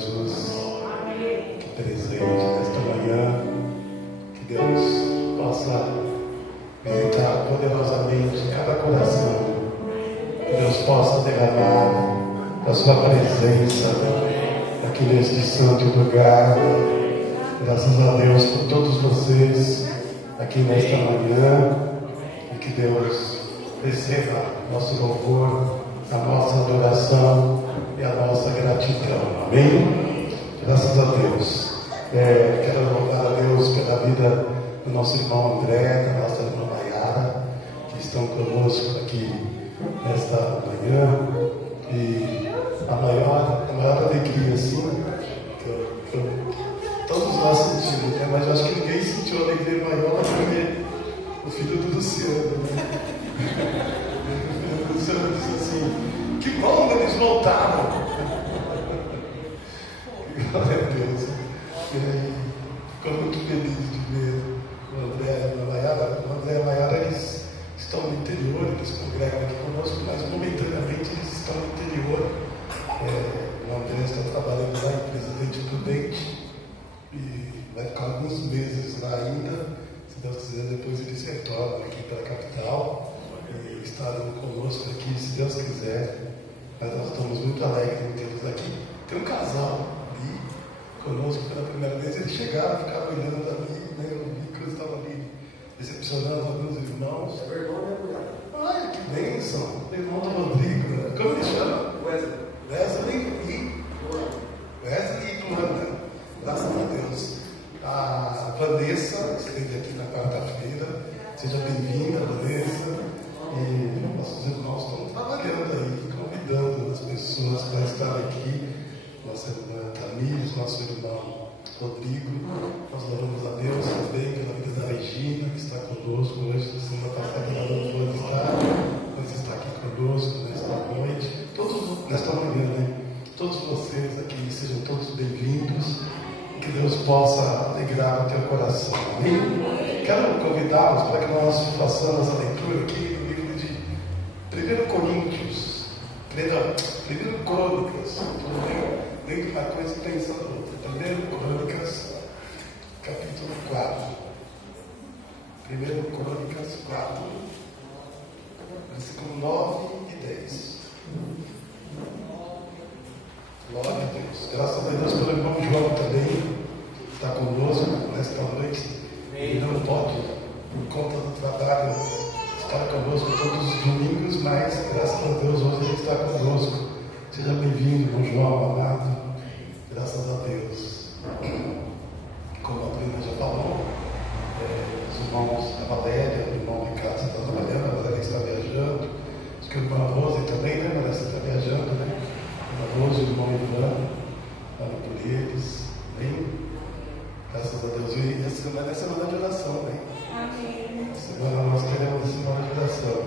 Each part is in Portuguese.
Jesus. Que presente nesta manhã. Que Deus possa visitar poderosamente cada coração. Que Deus possa derramar a sua presença aqui neste santo lugar. Graças a Deus por todos vocês aqui nesta manhã. E que Deus receba nosso louvor, a nossa adoração e a nossa gratidão. Amém? Graças a Deus. Quero louvar a Deus pela vida do nosso irmão André, da nossa irmã Maiara, que estão conosco aqui nesta manhã. E a maior alegria, assim, que todos nós sentimos, né? Mas eu acho que ninguém sentiu a alegria maior do que o filho do Luciano, né? O filho do Luciano disse assim: que bom, eles voltaram. Glória a Deus. E aí, ficou muito feliz de ver o André e a Maiara. O André e a Maiara, eles estão no interior, eles congregam aqui conosco, mas momentaneamente eles estão no interior. O André está trabalhando lá em Presidente Prudente e vai ficar alguns meses lá ainda. Se Deus quiser, depois eles retornam aqui para a capital e estarão conosco aqui, se Deus quiser. Mas nós estamos muito alegres em tê-los aqui. Tem um casal ali conosco pela primeira vez. Eles chegaram, ficaram olhando ali, né? Eu vi que eles estavam ali decepcionando alguns irmãos. Ai, que bênção! O irmão do Rodrigo, né? Como ele chama? Wesley e Luana. Graças a Deus. A Vanessa esteve aqui na quarta-feira. Seja bem-vinda, Vanessa. E nossos irmãos estão trabalhando aí, convidando as pessoas para estar aqui. Nossa irmã Tamires, nosso irmão Rodrigo. Nós louvamos a Deus também pela vida da Regina, que está conosco hoje. Semana passada ela não pôde estar, mas está aqui conosco nesta noite. Todos, nesta manhã, né? Todos vocês aqui, sejam todos bem-vindos. Que Deus possa alegrar o teu coração. Amém? Quero convidá-los para que nós façamos a leitura aqui no livro de 1 Coríntios, 1 Crônicas. Lendo uma coisa e pensando outra. 1 Crônicas, capítulo 4. 1 Crônicas 4, versículo 9 e 10. Glória a Deus. Graças a Deus pelo irmão João também, que está conosco nesta noite. Ele não pode, por conta do trabalho, estar conosco todos os domingos, mas graças a Deus hoje ele está conosco. Seja bem-vindo, irmão João amado. Graças a Deus. Como a Bruna já falou, os irmãos, a Valéria, o irmão Ricardo está trabalhando, a Valéria está viajando. Acho que o irmão Rose também, né? Valéria está viajando, né? Hoje o irmão Ivan, fala por eles, bem, graças a Deus. E essa semana é semana de oração, né? Amém. Semana nós teremos semana de oração.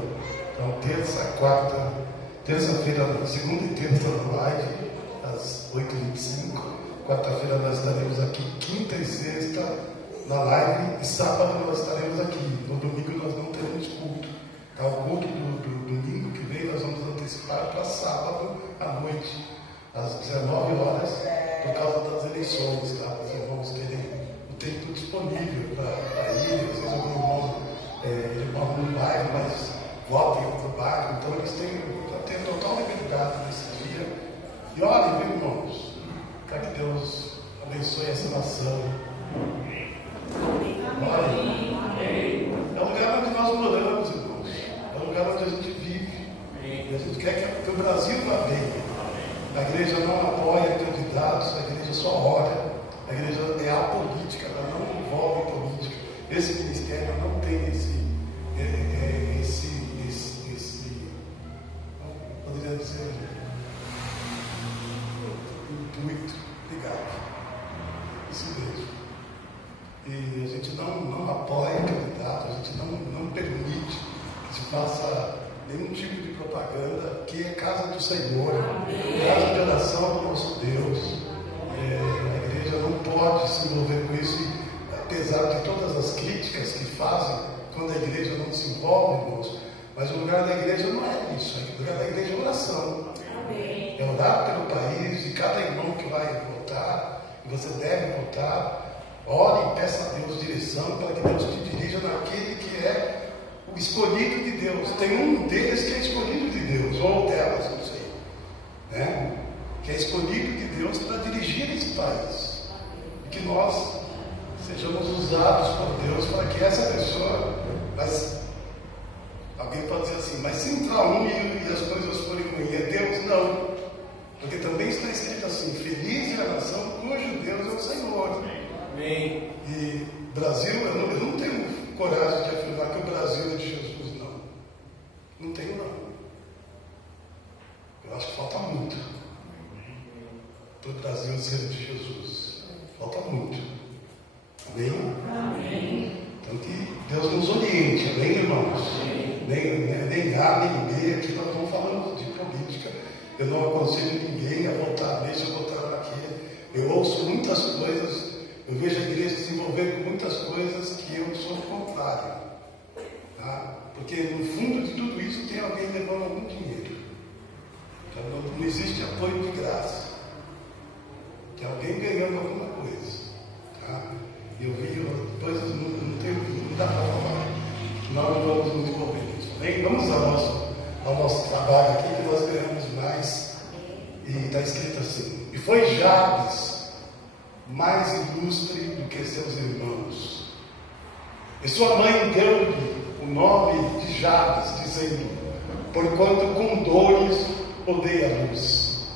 Então, terça-feira, segunda e terça na live, às 8h25. Quarta-feira nós estaremos aqui, quinta e sexta na live, e sábado nós estaremos aqui. No domingo nós não teremos culto. Tá? O culto do domingo que vem nós vamos antecipar para sábado à noite, às 19 horas, por causa das eleições, tá? Os irmãos terem o tempo disponível para ir. Às vezes algum irmão mora num bairro, mas vota em outro bairro, então eles têm total liberdade nesse dia. E olhem, viu, irmãos, para que Deus abençoe essa nação. Olhem, é o lugar onde nós moramos, irmãos, é o lugar onde a gente vive, e a gente quer que o Brasil vá bem. A igreja não apoia candidatos, a igreja só ora. A igreja é apolítica, ela não envolve política. Esse ministério não tem esse poderia dizer, intuito ligado. Isso mesmo. E a gente não apoia candidatos, a gente não permite que se faça nenhum tipo de propaganda, que é casa do Senhor, casa de oração do nosso Deus. A igreja não pode se envolver com isso, e, apesar de todas as críticas que fazem quando a igreja não se envolve, irmãos. Mas o lugar da igreja não é isso, o lugar da igreja é oração. É orar pelo país, e cada irmão que vai votar e você deve votar, ore e peça a Deus direção para que Deus te dirija naquele que é o escolhido de Deus. Tem um deles que é escolhido de Deus, ou delas, não sei, né? Que é escolhido de Deus para dirigir esse país. E que nós sejamos usados por Deus para que essa pessoa... Mas alguém pode dizer assim, mas se entrar um e as coisas forem ruins, é Deus? Não. Porque também está escrito assim, feliz é a nação cujo Deus é o Senhor. Amém. E Brasil, eu não tenho coragem de afirmar que o Brasil é de Jesus, não. Não tenho, não. Eu acho que falta muito para o Brasil ser de Jesus. Falta muito. Amém? Amém. Então que Deus nos oriente, amém, irmãos? Nem A, nem B, aqui nós não falamos de política. Eu não aconselho ninguém a votar nesse ou votar naquele. Eu ouço muitas coisas, eu vejo a igreja se envolver com muitas coisas que eu sou contrário. Tá? Porque no fundo de tudo isso tem alguém levando algum dinheiro. Então não existe apoio de graça. Tem alguém ganhando alguma coisa. Tá? Eu vi, depois não dá para falar. Nós não vamos nos envolver nisso. Vamos ao nosso trabalho aqui, que nós ganhamos mais. E está escrito assim: e foi Jabes mais ilustre do que seus irmãos. E sua mãe deu-lhe o nome de Jabes, dizendo: porquanto com dores odeia a luz.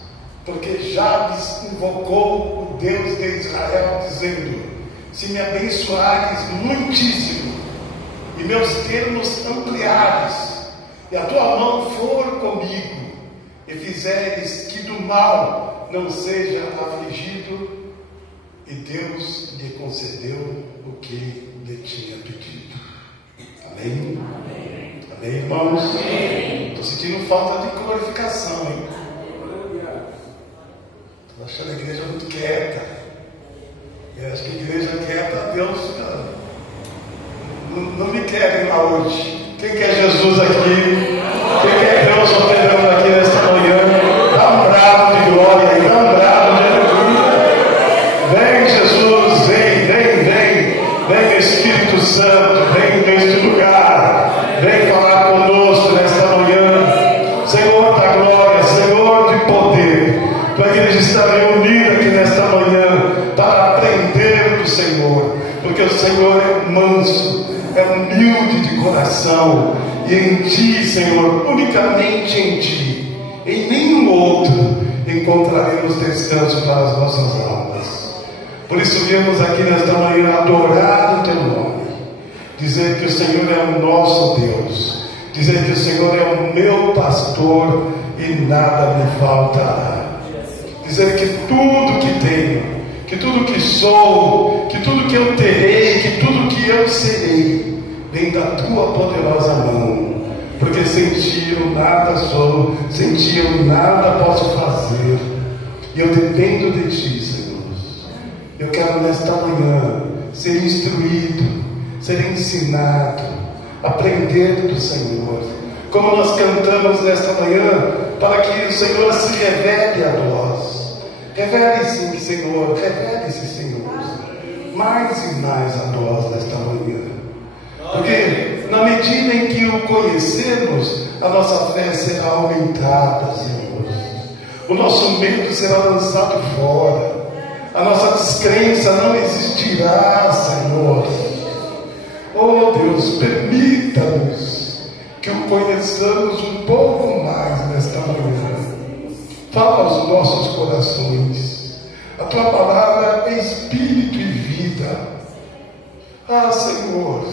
Porque Jabes invocou o Deus de Israel, dizendo: se me abençoares muitíssimo, e meus termos ampliares, e a tua mão for comigo, e fizeres que do mal não seja afligido, e Deus lhe concedeu o que lhe tinha pedido. Amém? Amém, amém, irmãos? Estou sentindo falta de glorificação, hein? Estou achando a igreja muito quieta. Eu acho que a igreja quieta, Deus não me querem lá hoje. Quem quer Jesus aqui? Quem quer Deus operando aqui nesta manhã? Dá um brado de glória aí, dá um brado de aleluia. Vem Jesus, vem Espírito Santo, vem neste lugar, vem falar conosco nesta manhã. Senhor da glória, Senhor de poder, tua igreja está reunida aqui nesta manhã para aprender do Senhor, porque o Senhor é manso, é humilde de coração, e em Ti, Senhor, unicamente em Ti, em nenhum outro, encontraremos descanso para as nossas almas. Por isso viemos aqui nesta manhã adorar o Teu nome, dizer que o Senhor é o nosso Deus, dizer que o Senhor é o meu pastor e nada me faltará, dizer que tudo que tenho, que tudo que sou, que tudo que eu terei, que tudo que eu serei, vem da Tua poderosa mão, porque sem Ti eu nada sou, sem Ti eu nada posso fazer, e eu dependo de Ti, Senhor. Eu quero nesta manhã ser instruído, ser ensinado, aprender do Senhor, como nós cantamos nesta manhã, para que o Senhor se revele a nós. Revele-se, Senhor, revele-se, Senhor, mais e mais a nós nesta manhã, porque na medida em que o conhecermos, a nossa fé será aumentada, Senhor, o nosso medo será lançado fora, a nossa descrença não existirá, Senhor. Oh Deus, permita-nos que o conheçamos um pouco mais nesta manhã. Fala aos nossos corações. A Tua palavra é espírito e vida. Ah, Senhor,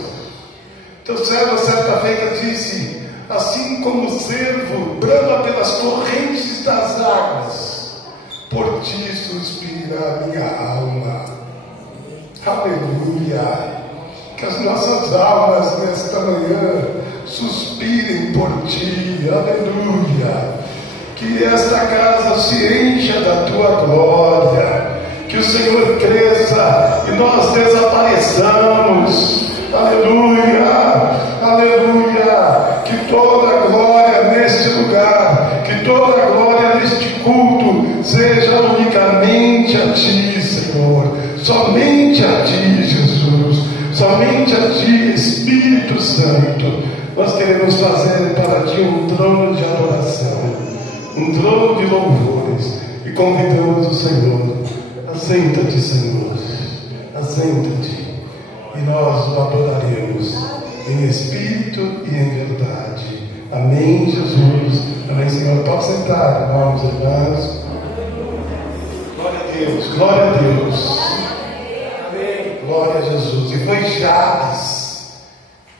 Teu servo certa feita disse: assim como o cervo brama pelas correntes das águas, por Ti suspirará minha alma. Aleluia. Que as nossas almas nesta manhã suspirem por Ti. Aleluia. Que esta casa se encha da Tua glória, que o Senhor cresça e nós desapareçamos. Aleluia, aleluia. Que toda a glória neste lugar, que toda a glória neste culto seja unicamente a Ti, Senhor. somente a Ti, Espírito Santo, nós queremos fazer para Ti um trono de adoração, um trono de louvores, e convidamos o Senhor. Assenta-te, Senhor, assenta-te, e nós o adoraremos em espírito e em verdade. Amém, Jesus. Amém, Senhor. Pode sentar, irmãos e irmãs. Glória a Deus, glória a Deus. Amém. Glória a Jesus. E foi Jabes.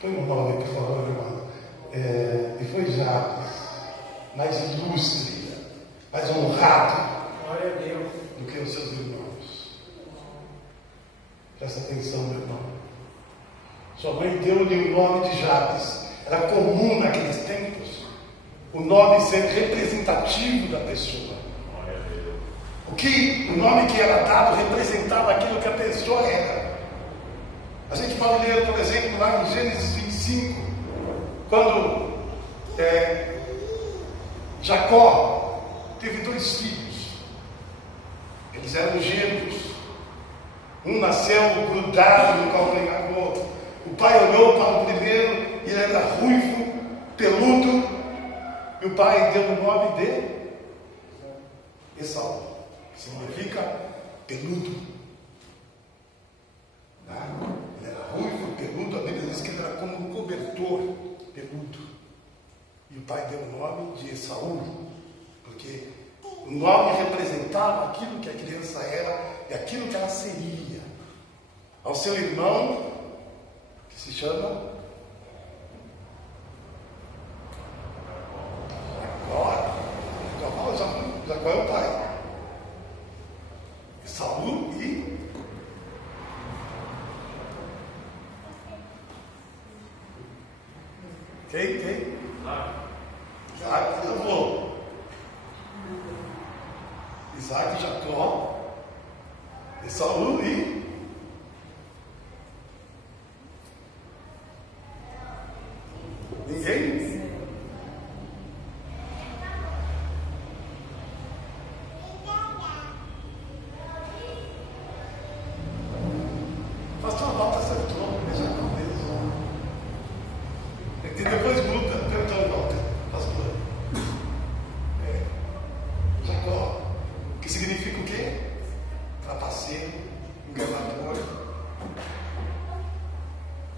Põe o nome, por favor, irmão. E foi Jabes, mais ilustre, mais honrado, glória a Deus, do que os seus irmãos. Presta atenção, meu irmão. Sua mãe deu-lhe o nome de Jabes. Era comum naqueles tempos o nome ser representativo da pessoa. O nome que era dado representava aquilo que a pessoa era. A gente pode ler, por exemplo, lá em Gênesis 25, quando Jacó teve 2 filhos. Eles eram gêmeos. Um nasceu grudado no calcanhar do outro. O pai olhou para o primeiro e ele era ruivo, peludo, e o pai deu o nome de Esaú, que significa peludo. Ele era ruivo, peludo, a Bíblia diz que ele era como um cobertor peludo. E o pai deu o nome de Esaú, porque o nome representava aquilo que a criança era e aquilo que ela seria. Ao seu irmão, que se chama Jacó é o pai. Esaú e quem? Isaac e avô. Isaac e Jacó. Esaú e ninguém? Pastor Walter acertou, é Jacó mesmo. E depois muda, perguntou Walter, pastor. Jacó, que significa o quê? Trapaceiro, enganador.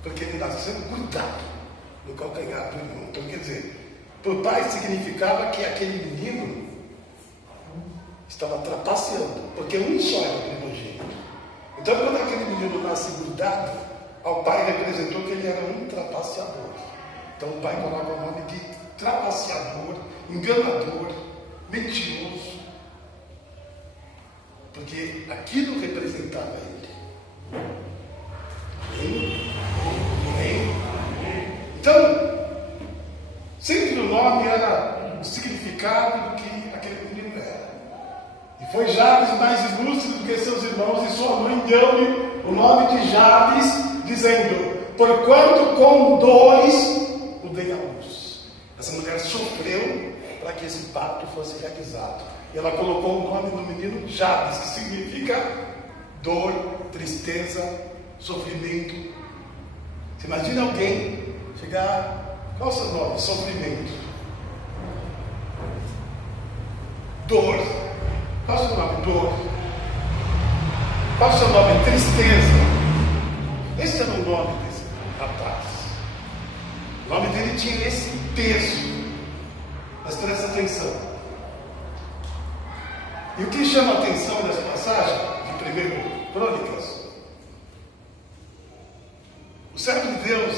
Porque ele nasceu grudado no calcanhar do irmão. Então, quer dizer, para o pai significava que aquele menino estava trapaceando, porque um só era o primogênito. Então, quando aquele menino nasce grudado, ao pai representou que ele era um trapaceador. Então, o pai coloca o nome de trapaceador, enganador, mentiroso, porque aquilo representava ele. Então, sempre o nome era o significado do que aquele menino era. E foi Jabes mais ilustre do que seus irmãos, e sua mãe deu-lhe o nome de Jabes, dizendo: porquanto com dores o dei à luz. Essa mulher sofreu para que esse parto fosse realizado. E ela colocou o nome do menino Jabes, que significa dor, tristeza, sofrimento. Você imagina alguém chegar, qual é o seu nome? Sofrimento. Dor. Qual é o seu nome? Dor. Qual é o seu nome? Tristeza. Esse era o nome desse rapaz. O nome dele tinha esse peso. Mas presta atenção. E o que chama a atenção nessa passagem de 1 Crônicas? O servo de Deus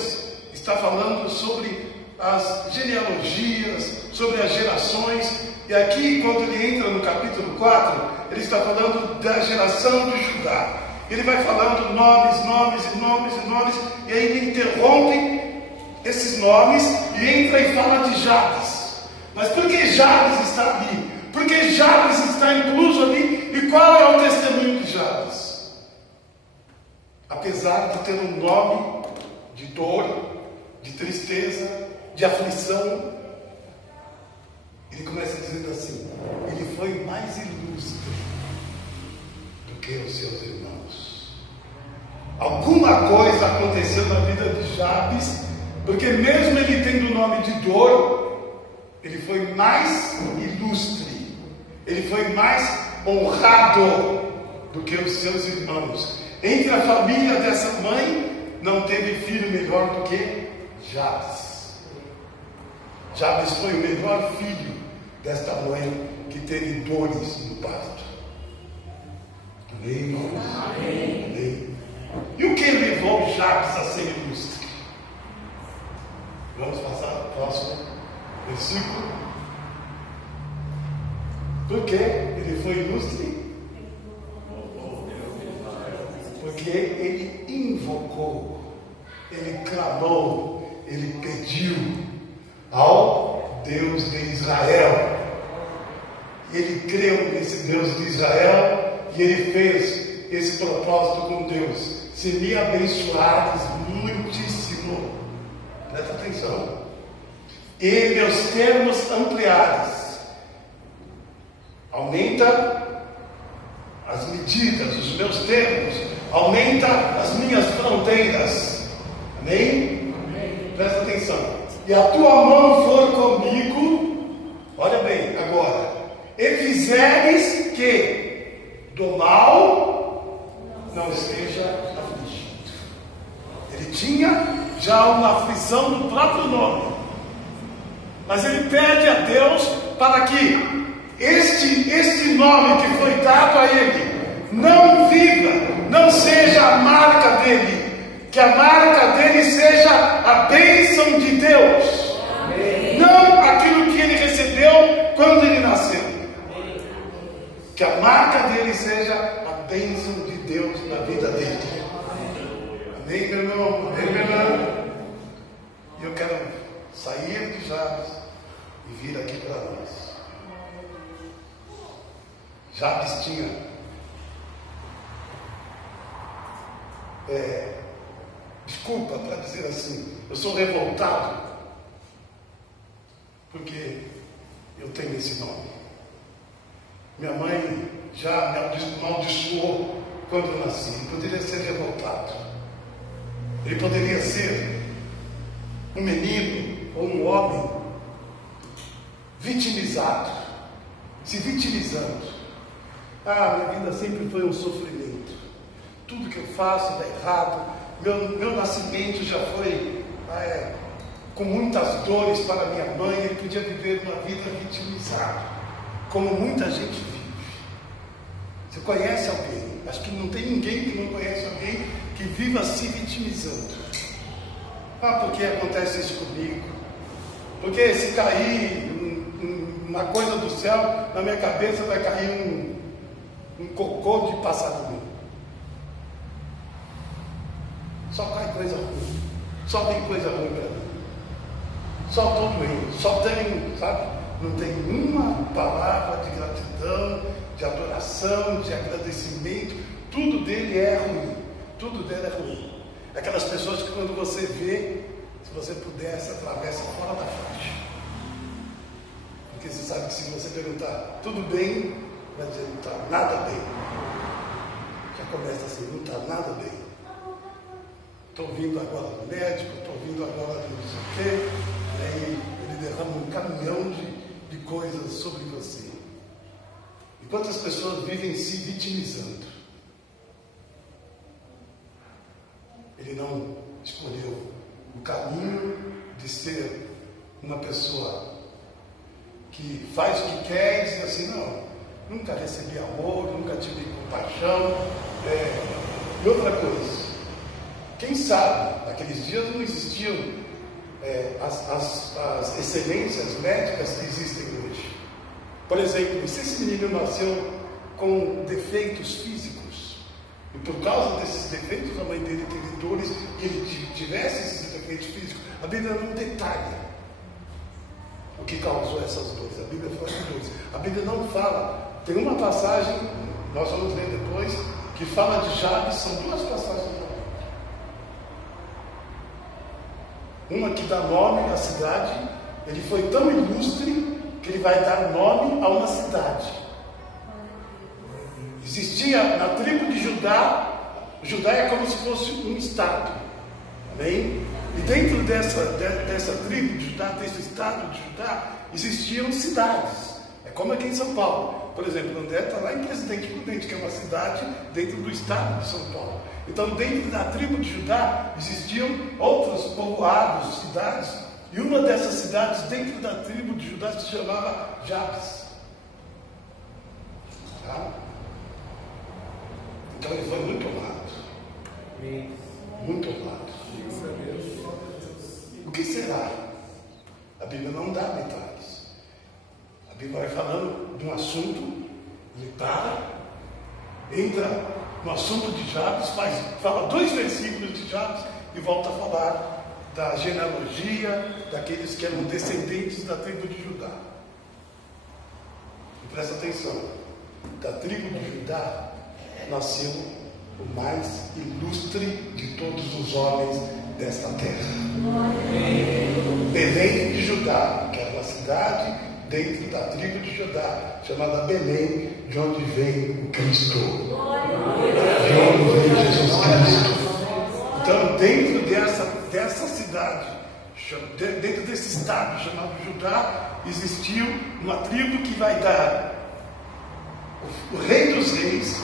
está falando sobre as genealogias, sobre as gerações. E aqui, quando ele entra no capítulo 4, ele está falando da geração de Judá. Ele vai falando nomes, e aí ele interrompe esses nomes e entra e fala de Jabes. Mas por que Jabes está ali? Porque Jabes está incluso ali. E qual é o testemunho de Jabes? Apesar de ter um nome de dor, de tristeza, de aflição, ele começa dizendo assim: ele foi mais ilustre do que os seus irmãos. Alguma coisa aconteceu na vida de Jabes, porque mesmo ele tendo o nome de dor, ele foi mais ilustre, ele foi mais honrado do que os seus irmãos. Entre a família dessa mãe, não teve filho melhor do que Jabes. Jabes foi o melhor filho desta mãe que teve dores no parto. Amém, irmãos? Amém. Amém. E o que levou Jabes a ser ilustre? Vamos passar para o próximo versículo. Por que ele foi ilustre? Porque ele invocou, ele clamou, ele pediu ao Deus de Israel. Ele creu nesse Deus de Israel e ele fez esse propósito com Deus. Se me abençoares muitíssimo, presta atenção, e meus termos ampliares, aumenta as medidas, os meus termos, aumenta as minhas fronteiras. Amém? Amém. Presta atenção. E a tua mão for comigo, olha bem, agora, e fizeres que do mal não esteja afligido. Ele tinha já uma aflição no próprio nome, mas ele pede a Deus para que este nome que foi dado a ele não viva, não seja a marca dele, que a marca dele seja a bênção de Deus. Amém. Não aquilo que ele recebeu quando ele nasceu. Amém. Que a marca dele seja a bênção de Deus na vida dele. Amém, meu irmão? Amém, meu irmão? E eu quero sair de Jabes e vir aqui para nós. Jabes tinha desculpa para dizer assim, eu sou revoltado porque eu tenho esse nome. Minha mãe já me amaldiçoou quando eu nasci. Ele poderia ser revoltado, ele poderia ser um menino ou um homem vitimizado, se vitimizando. Minha vida sempre foi um sofrimento. Tudo que eu faço dá errado. Meu nascimento já foi com muitas dores para minha mãe. Ele podia viver uma vida vitimizada, como muita gente vive. Você conhece alguém? Acho que não tem ninguém que não conhece alguém que viva se vitimizando. Porque acontece isso comigo? Porque se cair uma coisa do céu, na minha cabeça vai cair um cocô de passarinho. Só cai coisa ruim, só vem coisa ruim para mim, só estou doente, só tenho, sabe? Não tem uma palavra de gratidão, de adoração, de agradecimento. Tudo dele é ruim, tudo dele é ruim. Aquelas pessoas que quando você vê, se você pudesse, atravessa fora da faixa. Porque você sabe que se você perguntar, tudo bem? Vai dizer, não está nada bem. Já começa assim, não está nada bem. Estou vindo agora do médico, estou vindo agora de não sei o quê. E aí ele derrama um caminhão de coisas sobre você. E quantas pessoas vivem se vitimizando? Ele não escolheu o caminho de ser uma pessoa que faz o que quer e diz assim, não, nunca recebi amor, nunca tive compaixão. E outra coisa, quem sabe, naqueles dias não existiam as excelências médicas que existem hoje. Por exemplo, se esse menino nasceu com defeitos físicos, e por causa desses defeitos a mãe dele teve dores, e ele tivesse esses defeitos físicos, a Bíblia não detalha o que causou essas dores. A Bíblia fala de dores. A Bíblia não fala. Tem uma passagem, nós vamos ler depois, que fala de Jabes, são duas passagens na Bíblia. Uma que dá nome à cidade, ele foi tão ilustre que ele vai dar nome a uma cidade. Existia na tribo de Judá Judá é como se fosse um estado. Amém? E dentro dessa tribo de Judá, desse estado de Judá, existiam cidades. É como aqui em São Paulo. Por exemplo, André está lá em Presidente Prudente, que é uma cidade dentro do estado de São Paulo. Então, dentro da tribo de Judá, existiam outros povoados, cidades. E uma dessas cidades, dentro da tribo de Judá, se chamava Jabes. Tá? Então, ele foi muito honrado. Muito honrado. O que será? A Bíblia não dá detalhes. A Bíblia vai falando de um assunto, ele para, entra no assunto de Jabes, fala 2 versículos de Jabes e volta a falar da genealogia daqueles que eram descendentes da tribo de Judá. E presta atenção, da tribo de Judá nasceu o mais ilustre de todos os homens desta terra. Belém de Judá, que era uma cidade dentro da tribo de Judá, chamada Belém, de onde vem o Cristo. De onde vem Jesus Cristo. Então, dentro dessa cidade, dentro desse estado chamado Judá, existiu uma tribo que vai dar o Rei dos Reis,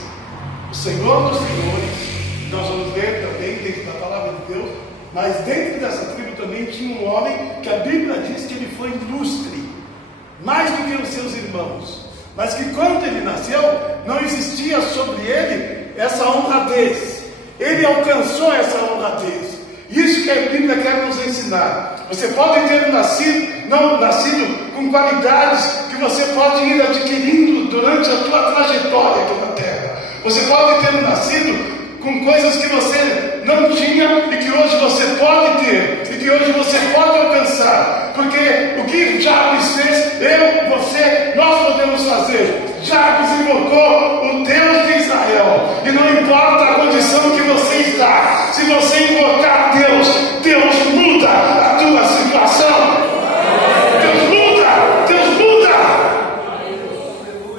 o Senhor dos Senhores. Nós vamos ver também dentro da palavra de Deus. Mas dentro dessa tribo também tinha um homem que a Bíblia diz que ele foi ilustre, mais do que os seus irmãos, mas que quando ele nasceu, não existia sobre ele essa honradez. Ele alcançou essa honradez. Isso que a Bíblia quer nos ensinar. Você pode ter nascido com qualidades que você pode ir adquirindo durante a tua trajetória aqui na terra. Você pode ter nascido com coisas que você não tinha e que hoje você pode ter, e que hoje você pode alcançar, porque o que Jabes fez, você, nós podemos fazer. Jabes invocou o Deus de Israel, e não importa a condição que você está, se você invocar Deus, Deus muda a tua situação. Deus muda.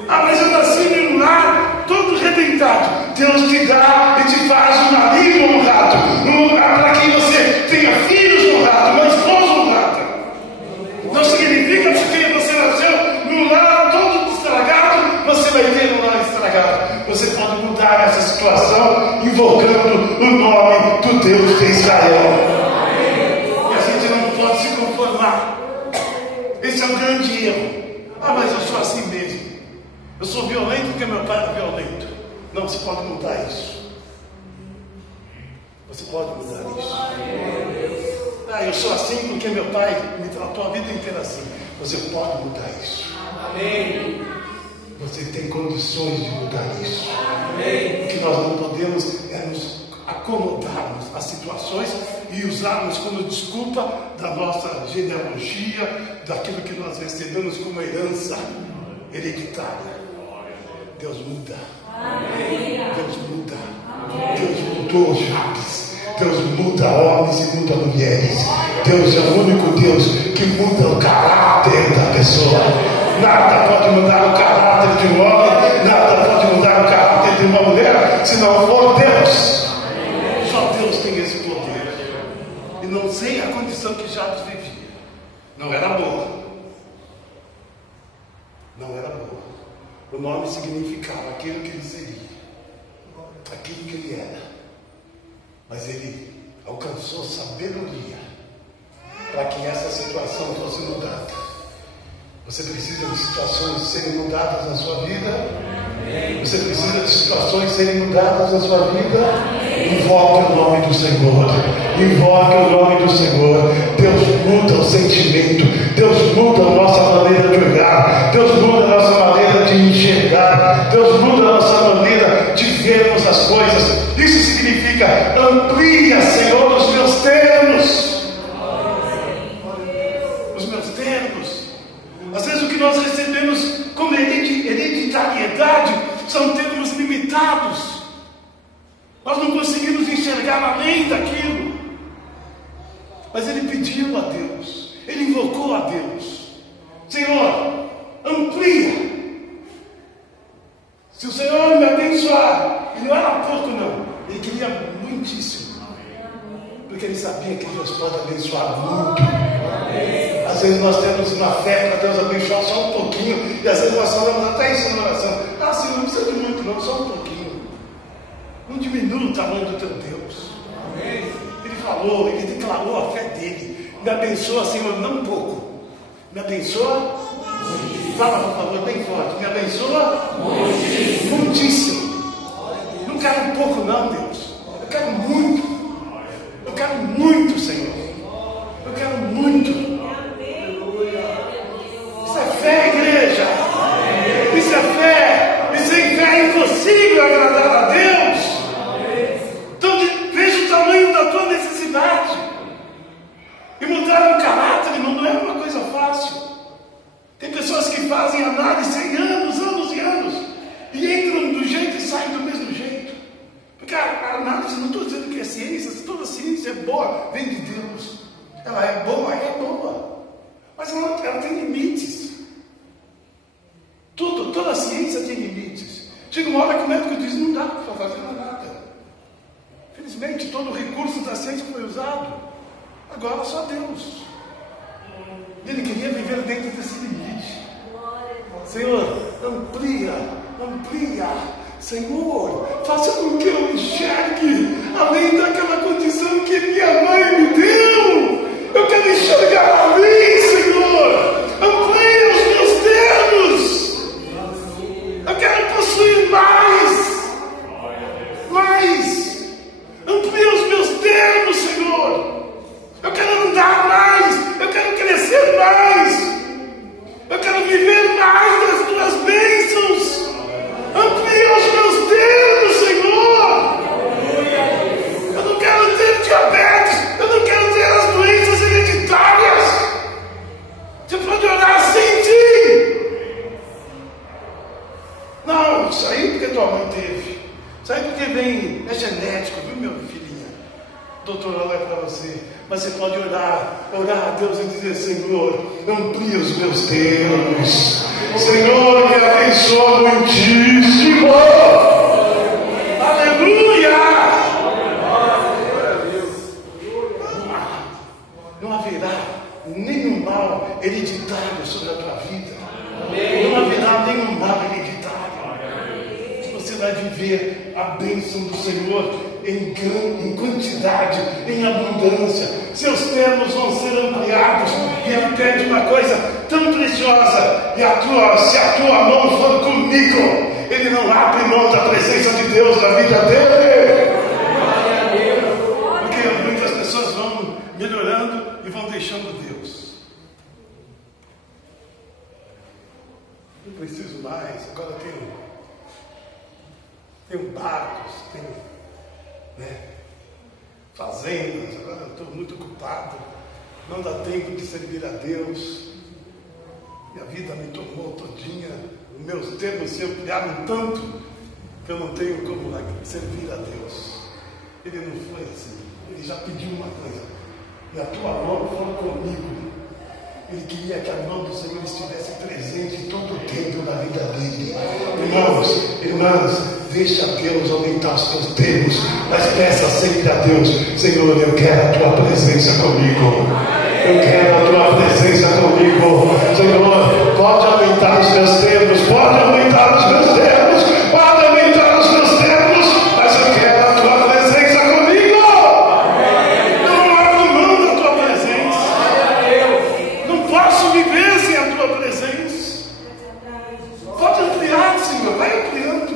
Ah, mas eu nasci em um lar todo arrebentado. Deus te dá e te faz um marido honrado, para que você tenha filhos honrados, uma esposa honrada. Não significa que porque você nasceu num lar todo estragado, você vai ter um lar estragado. Você pode mudar essa situação invocando o nome do Deus de Israel. E a gente não pode se conformar. Esse é um grande erro. Ah, mas eu sou assim mesmo. Eu sou violento porque meu pai era violento. Não, você pode mudar isso. Você pode mudar isso. Ah, eu sou assim porque meu pai me tratou a vida inteira assim. Você pode mudar isso. Amém. Você tem condições de mudar isso. Amém. O que nós não podemos é nos acomodarmos às situações e usarmos como desculpa da nossa genealogia, daquilo que nós recebemos como herança hereditária. Deus muda. Amém. Deus muda. Amém. Deus mudou Jabes. Deus muda homens e muda mulheres. Deus é o único Deus que muda o caráter da pessoa. Nada pode mudar o caráter de um homem, nada pode mudar o caráter de uma mulher, se não for Deus. Só Deus tem esse poder. E não sei a condição que Jabes vivia. Não era boa. Não era boa. O nome significava aquilo que ele seria, aquilo que ele era. Mas ele alcançou sabedoria para que essa situação fosse mudada. Você precisa de situações serem mudadas na sua vida? Você precisa de situações serem mudadas na sua vida? Invoque o nome do Senhor. Invoque o nome do Senhor. Deus muda o sentimento. Deus muda a nossa maneira de olhar. Deus muda a nossa maneira de enxergar. Deus muda a nossa maneira de vermos as coisas. Isso significa: amplia, Senhor, os meus termos. Os meus termos. Às vezes o que nós recebemos como hereditariedade são termos limitados. Nós não conseguimos enxergar além daquilo. Mas ele pediu a Deus, ele invocou a Deus: Senhor, amplia. Se o Senhor me abençoar, e não era pouco não, Ele queria muitíssimo, porque ele sabia que Deus pode abençoar muito. Às vezes nós temos uma fé para Deus abençoar só um pouquinho, e às vezes nós falamos até isso na oração: ah, sim, não precisa de muito não, só um pouquinho. Não diminua o tamanho do teu Deus. Ele falou, ele declarou a fé dele: me abençoa, Senhor, não um pouco, me abençoa. Fala, por favor, bem forte: me abençoa muitíssimo. Não quero um pouco não, Deus, eu quero muito. Eu quero muito, Senhor. Eu quero muito. Isso é fé, igreja. Isso é fé. E sem fé é impossível agradar a Deus. Então veja o tamanho da tua necessidade. E mudar o caráter, irmão, não é uma coisa fácil. Tem pessoas que fazem análise em anos e anos, e entram do jeito e saem do mesmo jeito. Porque a análise, não estou dizendo que é ciência, toda ciência é boa, vem de Deus. Ela é boa, mas ela tem limites. Toda ciência tem limites. Chega uma hora que o médico diz: não dá para fazer nada. Felizmente, todo o recurso da ciência foi usado. Agora só Deus. Ele queria viver dentro desse limite. Senhor, amplia. Senhor, faça com que eu enxergue além daquela condição que minha mãe me deu. Eu quero enxergar além, Senhor. Amplia os meus termos. Eu quero possuir mais. Amplia os meus termos, Senhor. Eu quero andar mais. Eu quero crescer mais. Eu quero viver mais das tuas bênçãos. Amplia os meus termos, Senhor. Eu não quero ter diabetes. Eu não quero ter as doenças hereditárias. Você pode orar sem ti. Não, isso aí porque tua mãe teve. Isso aí porque é genético, viu, meu filhinha? O doutor olha para você. Mas você pode orar a Deus e dizer: Senhor, amplia os meus termos. Senhor, me abençoa muitíssimo. Aleluia! Não haverá nenhum mal hereditário sobre a tua vida. Não haverá nenhum mal hereditário. Você vai viver a bênção do Senhor em quantidade, em abundância. Seus termos vão ser ampliados. E Ele pede uma coisa tão preciosa: se a tua mão for comigo, Ele não abre mão da presença de Deus na vida dele. Porque muitas pessoas vão melhorando e vão deixando Deus. Não preciso mais, agora tenho barcos, tenho fazendas, agora eu estou muito ocupado, não dá tempo de servir a Deus, minha vida me tomou todinha, os meus termos se ampliaram tanto que eu não tenho como servir a Deus. Ele não foi assim, ele já pediu uma coisa: e a tua mão for comigo. Ele queria que a mão do Senhor estivesse presente todo o tempo na vida dele. Irmãs, deixa Deus aumentar os teus termos, mas peça sempre a Deus: Senhor, eu quero a tua presença comigo. Eu quero a tua presença comigo. Senhor, pode aumentar os meus termos, pode aumentar os meus termos, pode aumentar os meus termos, mas eu quero a tua presença comigo. Eu não abro mão da tua presença. Não posso viver sem a tua presença. Pode ampliar, Senhor, vai ampliando.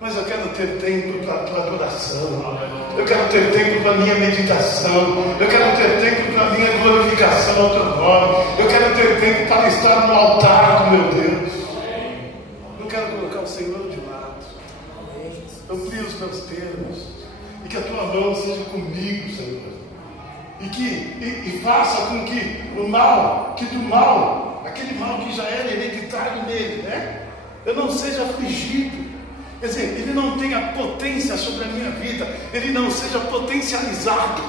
Mas eu quero ter tempo para a tua adoração. Eu quero ter tempo para a minha meditação. Eu quero ter tempo para a minha glorificação ao teu nome. Eu quero ter tempo para estar no altar do meu Deus. Não quero colocar o Senhor de lado. Amplia os meus termos. E que a tua mão seja comigo, Senhor. E faça com que aquele mal que já era hereditário nele, eu não seja afligido. Quer dizer, ele não tenha potência sobre a minha vida, ele não seja potencializado,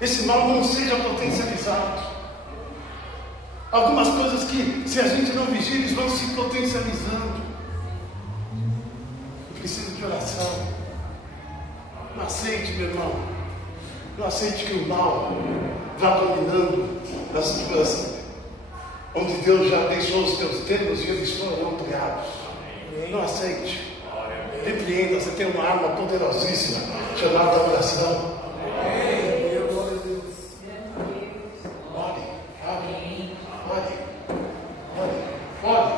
esse mal não seja potencializado. Algumas coisas que, se a gente não vigia, eles vão se potencializando. Eu preciso de oração. Não aceite, meu irmão. Não aceite que o mal vá dominando as tuas, onde Deus já deixou os teus termos e eles foram ampliados. Não aceite. Repreenda, você tem uma arma poderosíssima chamada oração. Ore.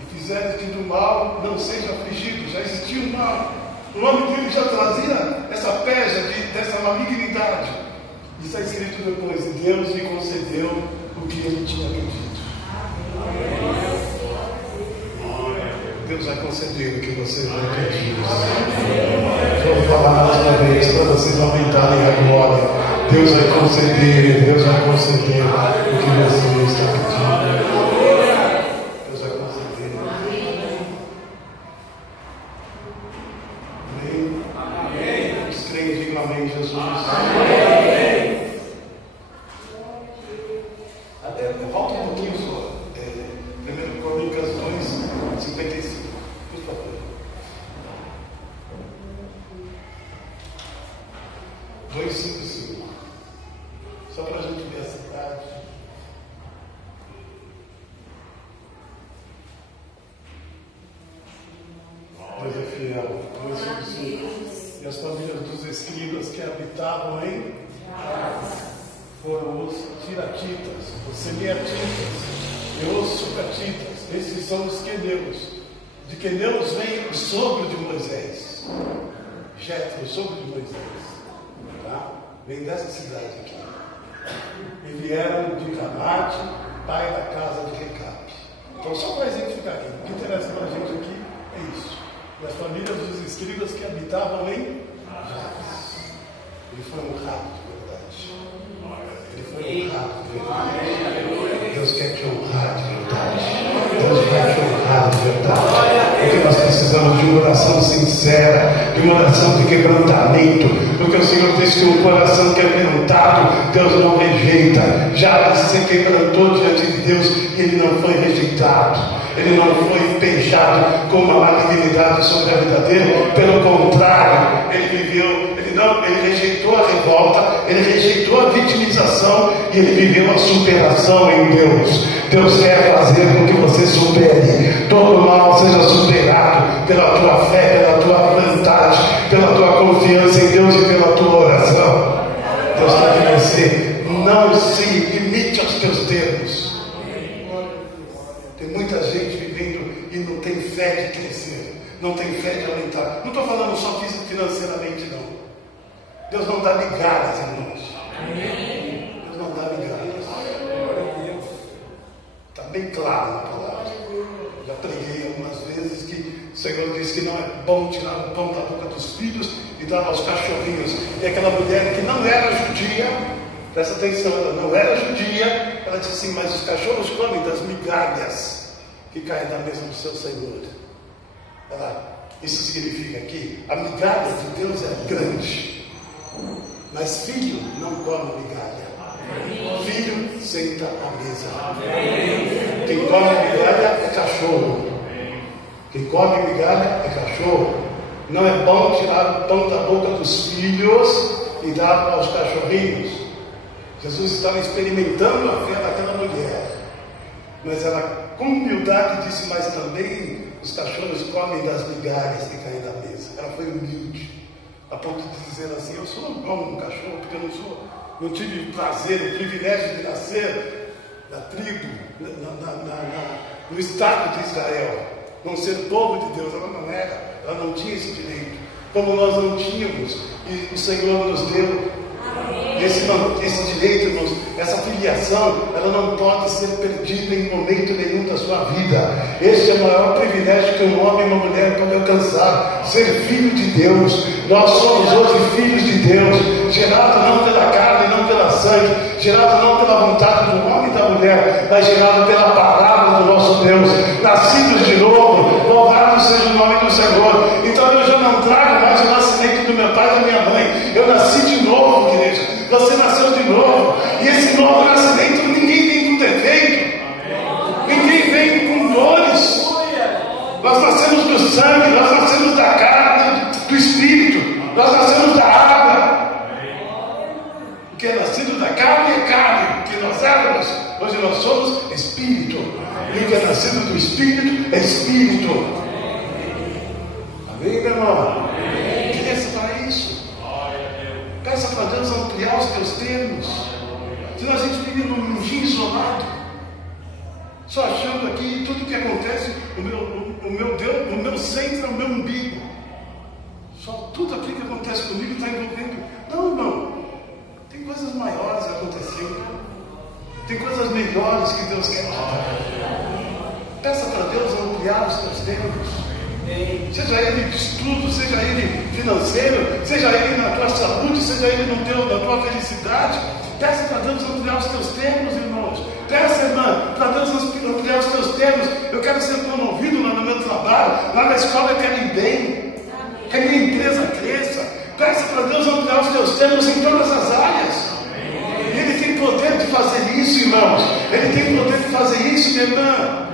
E fizeres que do mal não seja afligido. Já existia o mal. O nome dele já trazia essa peja dessa malignidade. E está escrito depois: Deus lhe concedeu o que ele tinha pedido. Deus vai conceder o que você vai pedir. Vou falar mais uma vez para vocês aumentarem a glória. Deus vai conceder o que você está pedindo. Deus vai conceder. Amém. Os crentes digam amém, Jesus. Amém. Falta um pouquinho só. 1 Crônicas 2:55. Por favor. 2:55. Só para a gente ver a cidade. Deus é fiel. 2:55. E as famílias dos escribas que habitavam em foram os tiratitas, os semiatitas e os sucatitas. Esses são os queneus. De queneus vem o sogro de Moisés, Jetro, o sogro de Moisés. Tá? Vem dessa cidade aqui. E vieram de Ramate, pai da casa de Recabe. Então, só para exemplificar aqui, o que interessa para a gente aqui é isso. E as famílias dos escribas que habitavam em Jabes. Ele foi honrado de verdade. Ele foi honrado de verdade. Deus quer te honrar de verdade. Deus vai te honrar de verdade. Porque nós precisamos de uma oração sincera, de uma oração de quebrantamento. Porque o Senhor diz que o coração quebrantado, Deus não rejeita. Já se quebrantou diante de Deus e ele não foi rejeitado. Ele não foi pejado com uma malignidade sobre a vida dele. Pelo contrário, ele viveu. Ele rejeitou a revolta, ele rejeitou a vitimização e ele viveu a superação em Deus. Deus quer fazer com que você supere. Todo mal seja superado pela tua fé, pela tua vontade, pela tua confiança em Deus e pela tua oração. Deus quer que você não se limite aos teus termos. Tem muita gente vivendo e não tem fé de crescer, não tem fé de aumentar. Não estou falando só financeiramente, não. Deus não dá migalhas, irmãos. Deus não dá migalhas. Está bem claro na palavra. Já preguei algumas vezes que o Senhor diz que não é bom tirar o pão da boca dos filhos e dar aos cachorrinhos. E aquela mulher que não era judia, presta atenção, ela não era judia, ela disse assim: mas os cachorros comem das migalhas que caem da mesa do seu Senhor. Isso significa que a migalha de Deus é grande. Mas filho não come migalha. Filho senta à mesa. Quem come migalha é cachorro. Quem come migalha é cachorro. Não é bom tirar o pão da boca dos filhos e dar aos cachorrinhos. Jesus estava experimentando a fé daquela mulher. Mas ela, com humildade, disse: mas também os cachorros comem das migalhas que caem da mesa. Ela foi humilde, a ponto de dizer assim: eu só não como um cachorro porque eu não tive o prazer, o privilégio de nascer na tribo, no estado de Israel, não ser povo de Deus. Ela não era, ela não tinha esse direito, como nós não tínhamos, e o Senhor nos deu esse direito, irmãos. Essa filiação, ela não pode ser perdida em momento nenhum da sua vida. Este é o maior privilégio que um homem e uma mulher podem alcançar: ser filho de Deus. Nós somos hoje filhos de Deus, gerado não pela carne, não pela sangue, gerado não pela vontade do homem e da mulher, mas gerado pela palavra do nosso Deus, nascidos de novo. Louvado seja o nome do Senhor. Então eu já não trago mais o nascimento do meu pai e da minha mãe. Eu nasci de novo, igreja. Você nasceu de novo. E esse novo nascimento, ninguém vem com defeito. Ninguém vem com dores. Nós nascemos do sangue, nós nascemos da carne, do Espírito, nós nascemos da água. O que é nascido da carne é carne, o que nós éramos, hoje nós somos Espírito. E o que é nascido do Espírito é Espírito. Amém, meu irmão? Peça para isso. Peça para Deus ampliar os teus termos. Senão a gente vive num mundinho isolado, só achando aqui tudo que acontece, o meu Deus, o meu centro é o meu umbigo. Só tudo aquilo que acontece comigo está envolvendo. Não, irmão. Tem coisas maiores acontecendo. Tem coisas melhores que Deus quer te dar. Peça para Deus ampliar os teus termos. Seja ele de estudo, seja ele financeiro, seja ele na tua saúde, seja ele na tua felicidade. Peça para Deus ampliar os teus termos, irmãos. Peça, irmã, para Deus ampliar os teus termos. Eu quero ser promovido lá no meu trabalho, lá na escola eu quero ir bem, que a minha empresa cresça. Peça para Deus ampliar os teus termos em todas as áreas. Ele tem poder de fazer isso, irmãos. Ele tem poder de fazer isso, minha irmã.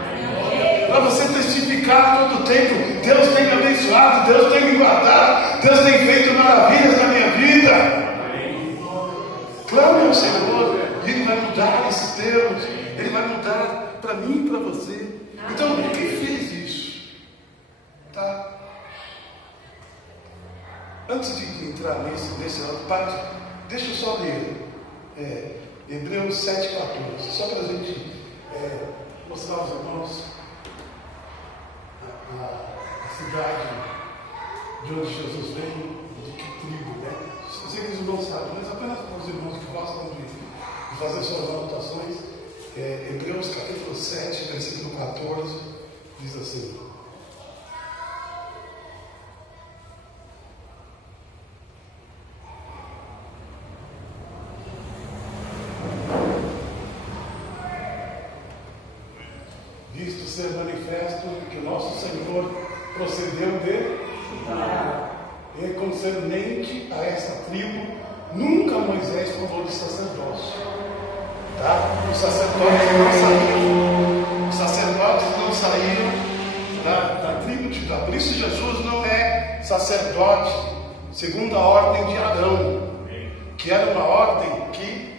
Para você testificar todo o tempo: Deus tem me abençoado, Deus tem me guardado, Deus tem feito maravilhas na minha vida. Clame ao Senhor, e Ele vai mudar esses termos. Ele vai mudar para mim e para você. Então, quem fez isso? Tá? Antes de entrar nesse parte, deixa eu só ler Hebreus 7,14, só para a gente mostrar aos irmãos a cidade de onde Jesus veio, de que tribo, né? Eu sei que eles não sabem, mas apenas para os irmãos que gostam de fazer suas anotações, Hebreus capítulo 7, versículo 14, diz assim: visto ser manifesto que o nosso Senhor procedeu de Judá, e concernente a esta tribo, nunca Moisés falou de sacerdócio. Tá? Os sacerdotes não saíram da tribo de Judá. Por isso Jesus não é sacerdote segundo a ordem de Arão, que era uma ordem que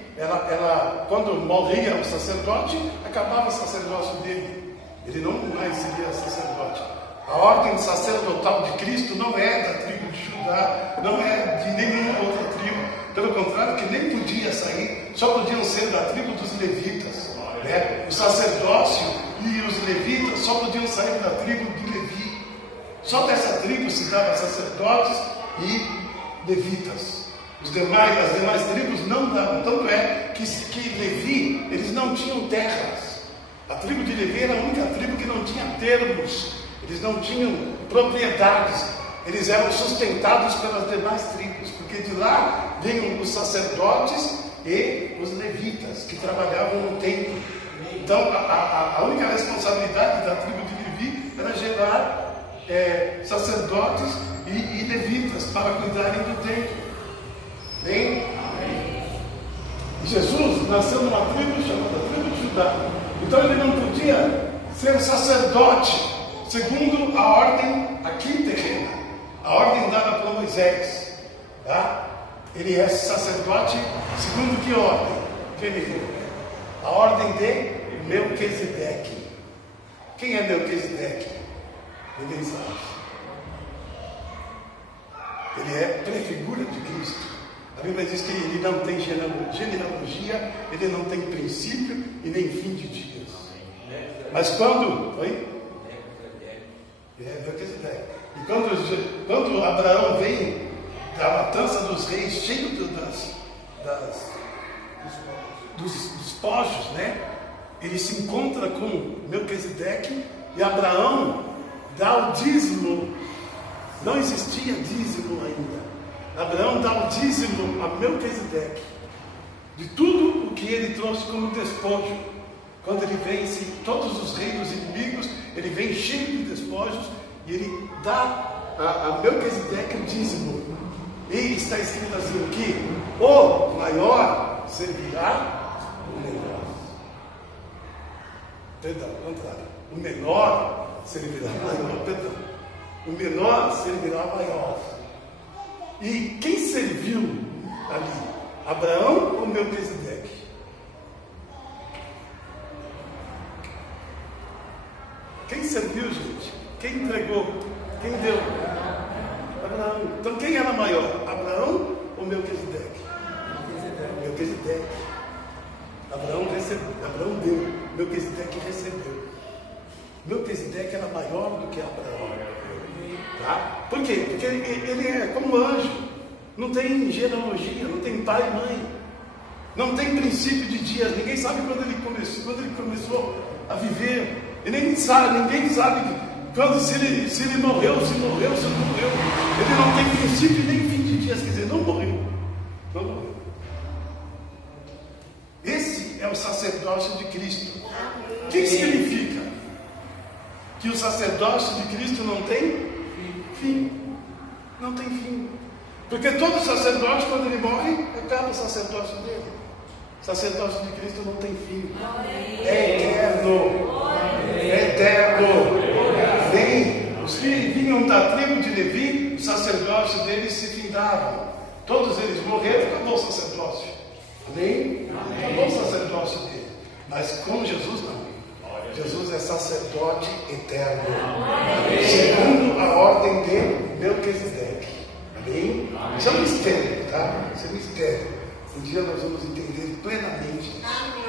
quando morria o sacerdote, acabava o sacerdócio dele. Ele não mais seria sacerdote. A ordem sacerdotal de Cristo não é da tribo de Judá, não é de nenhuma outra tribo. Pelo contrário, que nem podia sair, só podiam ser da tribo dos levitas. Né? O sacerdócio e os levitas só podiam sair da tribo de Levi. Só dessa tribo se dava sacerdotes e levitas. As demais tribos não davam. Tanto é que Levi, eles não tinham terras. A tribo de Levi era a única tribo que não tinha termos. Eles não tinham propriedades. Eles eram sustentados pelas demais tribos, porque de lá vinham os sacerdotes e os levitas, que trabalhavam no templo. Então, a única responsabilidade da tribo de Levi era gerar sacerdotes e levitas para cuidarem do templo. Bem? Jesus nasceu numa tribo chamada tribo de Judá. Então ele não podia ser sacerdote segundo a ordem aqui terrena, a ordem dada por Moisés. Tá? Ele é sacerdote segundo que ordem? A ordem de Melquisedeque. Quem é Melquisedeque? Ninguém sabe. Ele é prefigura de Cristo. A Bíblia diz que ele não tem genealogia, ele não tem princípio e nem fim de dias. Mas quando... Oi? Melquisedeque. E quando Abraão vem da matança dos reis, cheio dos despojos, né? Ele se encontra com Melquisedeque e Abraão dá o dízimo. Não existia dízimo ainda. Abraão dá o dízimo a Melquisedeque de tudo o que ele trouxe como despojo. Quando ele vence todos os reinos inimigos, ele vem cheio de despojos e ele dá a Melquisedeque o dízimo. E está escrito assim, que o maior servirá o menor. Perdão, ao contrário. O menor servirá o maior, perdão. O menor servirá ao maior. E quem serviu ali? Abraão ou Melquisedeque? Quem serviu, gente? Quem entregou? Quem deu? Abraão. Então quem era maior? Abraão ou Melquisedeque? Melquisedeque. Abraão deu. Melquisedeque recebeu. Melquisedeque era maior do que Abraão. Tá? Por quê? Porque ele é como anjo. Não tem genealogia, não tem pai e mãe. Não tem princípio de dias. Ninguém sabe quando ele começou a viver. E ninguém sabe quando, se ele morreu, se não morreu. Ele não tem princípio nem fim de dias. Quer dizer, não morreu. Não morreu. Esse é o sacerdócio de Cristo. O que significa? Que o sacerdócio de Cristo não tem fim. Não tem fim. Porque todo sacerdote, quando ele morre, acaba o sacerdócio dele. O sacerdócio de Cristo não tem fim. É eterno. É eterno. Amém? Os que vinham da tribo de Levi, o sacerdócio deles se findavam. Todos eles morreram, acabou o sacerdócio. Amém? Acabou o sacerdócio dele. Mas com Jesus não. Jesus é sacerdote eterno. Segundo a ordem de Melquisedeque. Amém? Isso é um mistério, tá? Isso é um mistério. Um dia nós vamos entender plenamente isso.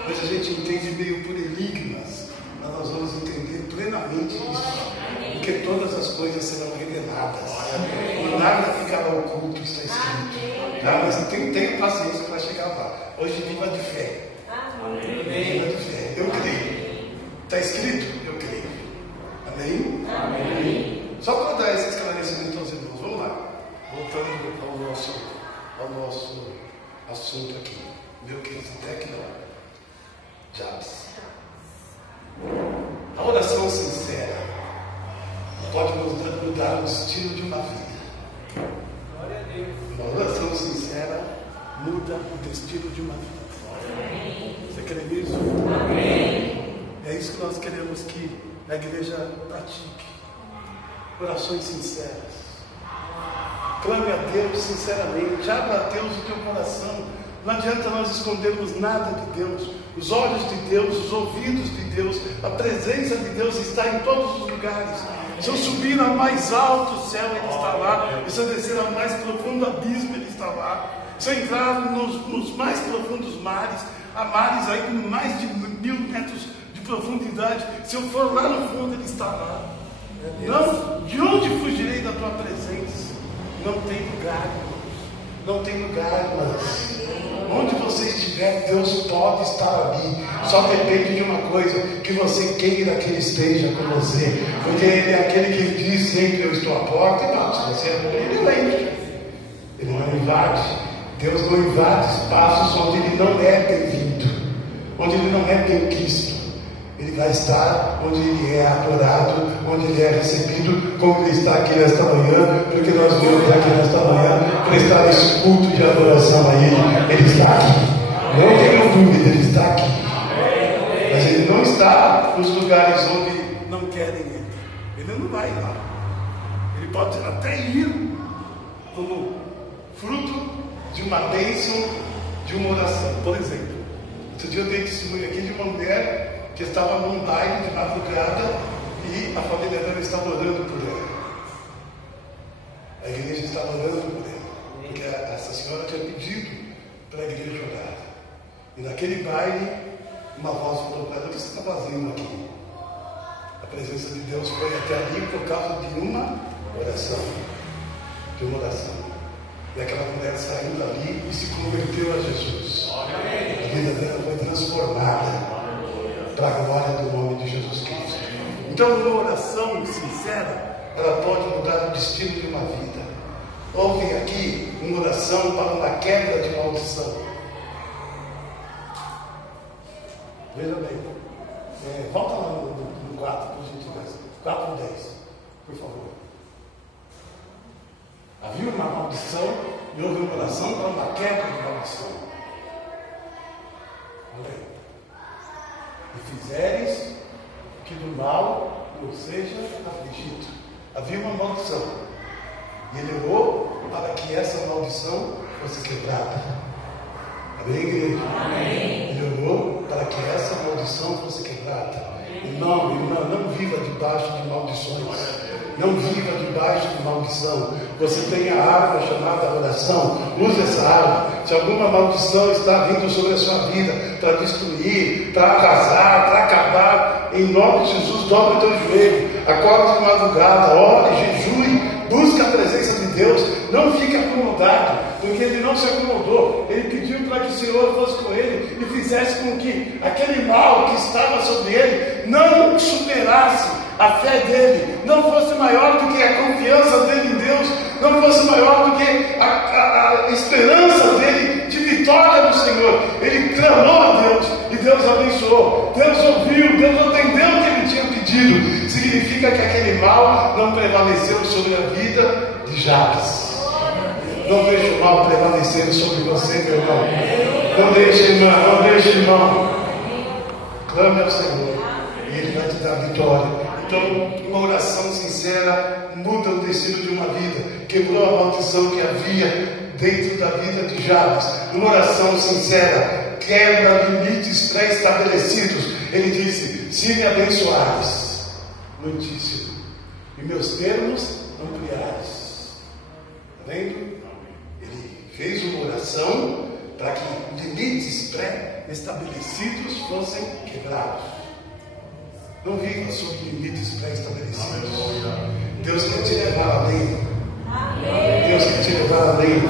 Mas a gente entende meio por enigmas. Mas nós vamos entender plenamente isso. Porque todas as coisas serão reveladas. E nada ficará oculto, está escrito. Tá? Mas tenha paciência para chegar lá. Hoje viva de fé. Viva de fé. Eu creio. Está escrito? Eu creio. Amém? Amém. Só para dar esse esclarecimento aos irmãos. Vamos lá. Voltando ao nosso assunto aqui. Melquisedeque não. Jabes. A oração sincera pode mudar o destino de uma vida. Glória a Deus. Uma oração sincera muda o destino de uma vida. Amém. Você crê nisso? Amém. É isso que nós queremos que a igreja pratique. Orações sinceras. Clame a Deus sinceramente. Abra a Deus o teu coração. Não adianta nós escondermos nada de Deus. Os olhos de Deus, os ouvidos de Deus, a presença de Deus está em todos os lugares. Se eu subir ao mais alto céu, Ele está lá. E se eu descer ao mais profundo abismo, Ele está lá. Se eu entrar nos mais profundos mares, há mares aí com mais de 1000 metros de profundidade. Se eu for lá no fundo, Ele está lá. Não, de onde fugirei da tua presença? Não tem lugar, irmãos. Não tem lugar, irmãos. Onde você estiver, Deus pode estar ali. Só depende de uma coisa: que você queira que Ele esteja com você. Porque Ele é aquele que diz sempre: eu estou à porta e bato. Se você abrir, Ele entra. Ele não invade. Deus não invade espaços onde Ele não é bem-vindo, onde Ele não é bem-quisto. Ele vai estar onde Ele é adorado, onde Ele é recebido, como Ele está aqui nesta manhã, porque nós viemos aqui nesta manhã prestar esse culto de adoração a Ele. Ele está aqui, não tenho dúvida, Ele está aqui. Mas Ele não está nos lugares onde não querem Ele. Ele não vai lá. Ele pode até ir como fruto de uma bênção, de uma oração. Por exemplo, outro dia eu dei testemunho aqui de uma mulher que estava num baile de madrugada e a família dela estava orando por ela. A igreja estava orando por ela, porque essa senhora tinha pedido para a igreja orar. E naquele baile, uma voz falou para ela: o que você está fazendo aqui? A presença de Deus foi até ali por causa de uma oração. De uma oração. E aquela mulher saiu dali e se converteu a Jesus. A vida dela foi transformada para a glória do nome de Jesus Cristo. Então, uma oração sincera, ela pode mudar o destino de uma vida. Houve aqui uma oração para uma quebra de maldição. Veja bem. Volta lá no 4, por gentileza. 4:10, por favor. Havia uma maldição e houve uma oração para uma quebra de maldição. Olha aí. E fizeres que do mal não seja afligido. Havia uma maldição. E ele orou para que essa maldição fosse quebrada. Amém, igreja? Amém. Ele orou para que essa maldição fosse quebrada. Irmão, irmã, não viva debaixo de maldições. Não viva debaixo de maldição. Você tem a arma chamada oração. Use essa arma. Se alguma maldição está vindo sobre a sua vida para destruir, para arrasar, para acabar, em nome de Jesus, dobre o teu joelho. Acorde de madrugada, ore, jejue, busque a presença de Deus. Não fique acomodado, porque ele não se acomodou. Ele pediu para que o Senhor fosse com ele e fizesse com que aquele mal que estava sobre ele não superasse a fé dele, não fosse maior do que a confiança dele em Deus, não fosse maior do que a esperança dele de vitória do Senhor. Ele clamou a Deus e Deus abençoou. Deus ouviu, Deus atendeu o que ele tinha pedido. Significa que aquele mal não prevaleceu sobre a vida de Jabes. Não deixe o mal prevalecer sobre você, meu irmão. Não deixe, irmão, não deixe, irmão. Clame ao Senhor e Ele vai te dar vitória. Então, uma oração sincera muda o destino de uma vida. Quebrou a maldição que havia dentro da vida de Jabes. Uma oração sincera quebra limites pré-estabelecidos. Ele disse: se me abençoares, muitíssimo, e meus termos ampliares. Está vendo? Ele fez uma oração para que limites pré-estabelecidos fossem quebrados. Não viva sob limites pré-estabelecidos. Deus quer te levar além. Deus quer te levar além.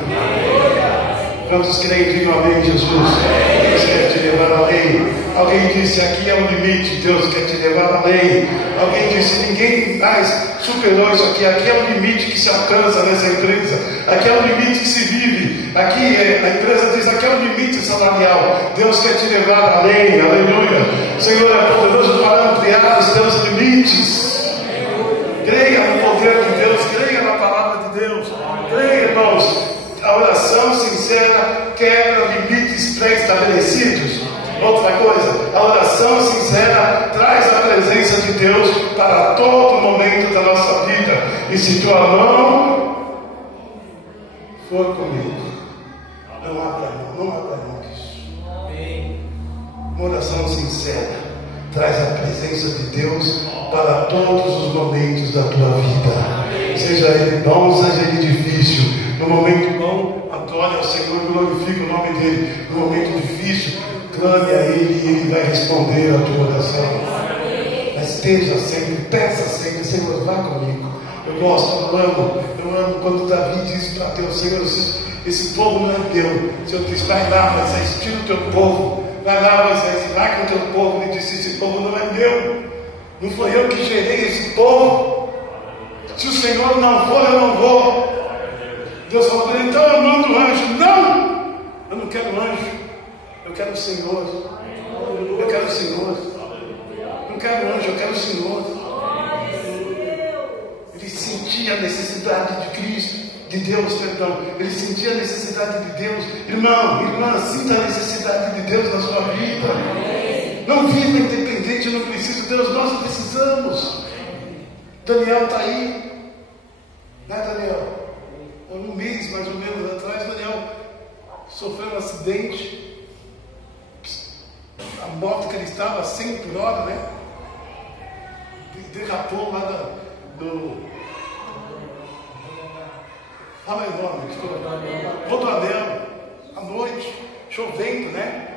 Quantos creem, digam amém, Jesus? Deus quer te levar além. Alguém disse: aqui é o limite. Deus quer te levar além. Alguém disse: ninguém mais superou isso aqui. Aqui é o limite que se alcança nessa empresa. Aqui é o limite que se vive. Aqui a empresa diz: aqui é o limite salarial. Deus quer te levar além. Aleluia. O Senhor é poderoso para ampliar os teus limites. Creia no poder de Deus. Creia na palavra de Deus. Creia, irmãos. A oração sincera quebra limites pré-estabelecidos. Outra coisa, a oração sincera traz a presença de Deus para todo momento da nossa vida. E se tua mão for comigo, não abra mão disso. Uma oração sincera traz a presença de Deus para todos os momentos da tua vida. Seja ele bom, seja ele difícil. No momento bom, adore ao Senhor, glorifique o nome dele. No momento difícil, clame a Ele e Ele vai responder a tua oração. Mas esteja sempre, peça sempre: Senhor, vá comigo. Eu gosto, eu amo quando Davi diz para Deus: Senhor, esse povo não é teu. O Senhor diz: vai lá, Moisés, tira o teu povo. Vai lá, Moisés, vai com o teu povo. Ele disse: esse povo não é meu. Não foi eu que gerei esse povo. Se o Senhor não for, eu não vou. Deus falou para ele: então eu mando anjo. Não, eu não quero anjo. Eu quero o Senhor. Eu quero o Senhor. Não quero anjo, eu quero o Senhor. Ele sentia a necessidade de Cristo, de Deus, perdão. Ele sentia a necessidade de Deus. Irmão, irmã, sinta a necessidade de Deus na sua vida. Não viva independente, eu não preciso. Deus, nós precisamos. Daniel está aí. Né, Daniel? Um mês mais ou menos atrás, Daniel sofreu um acidente. A moto que ele estava a 100 por hora, né? Derrapou lá do. Fala aí o nome, Rodoanel, à noite, chovendo, né?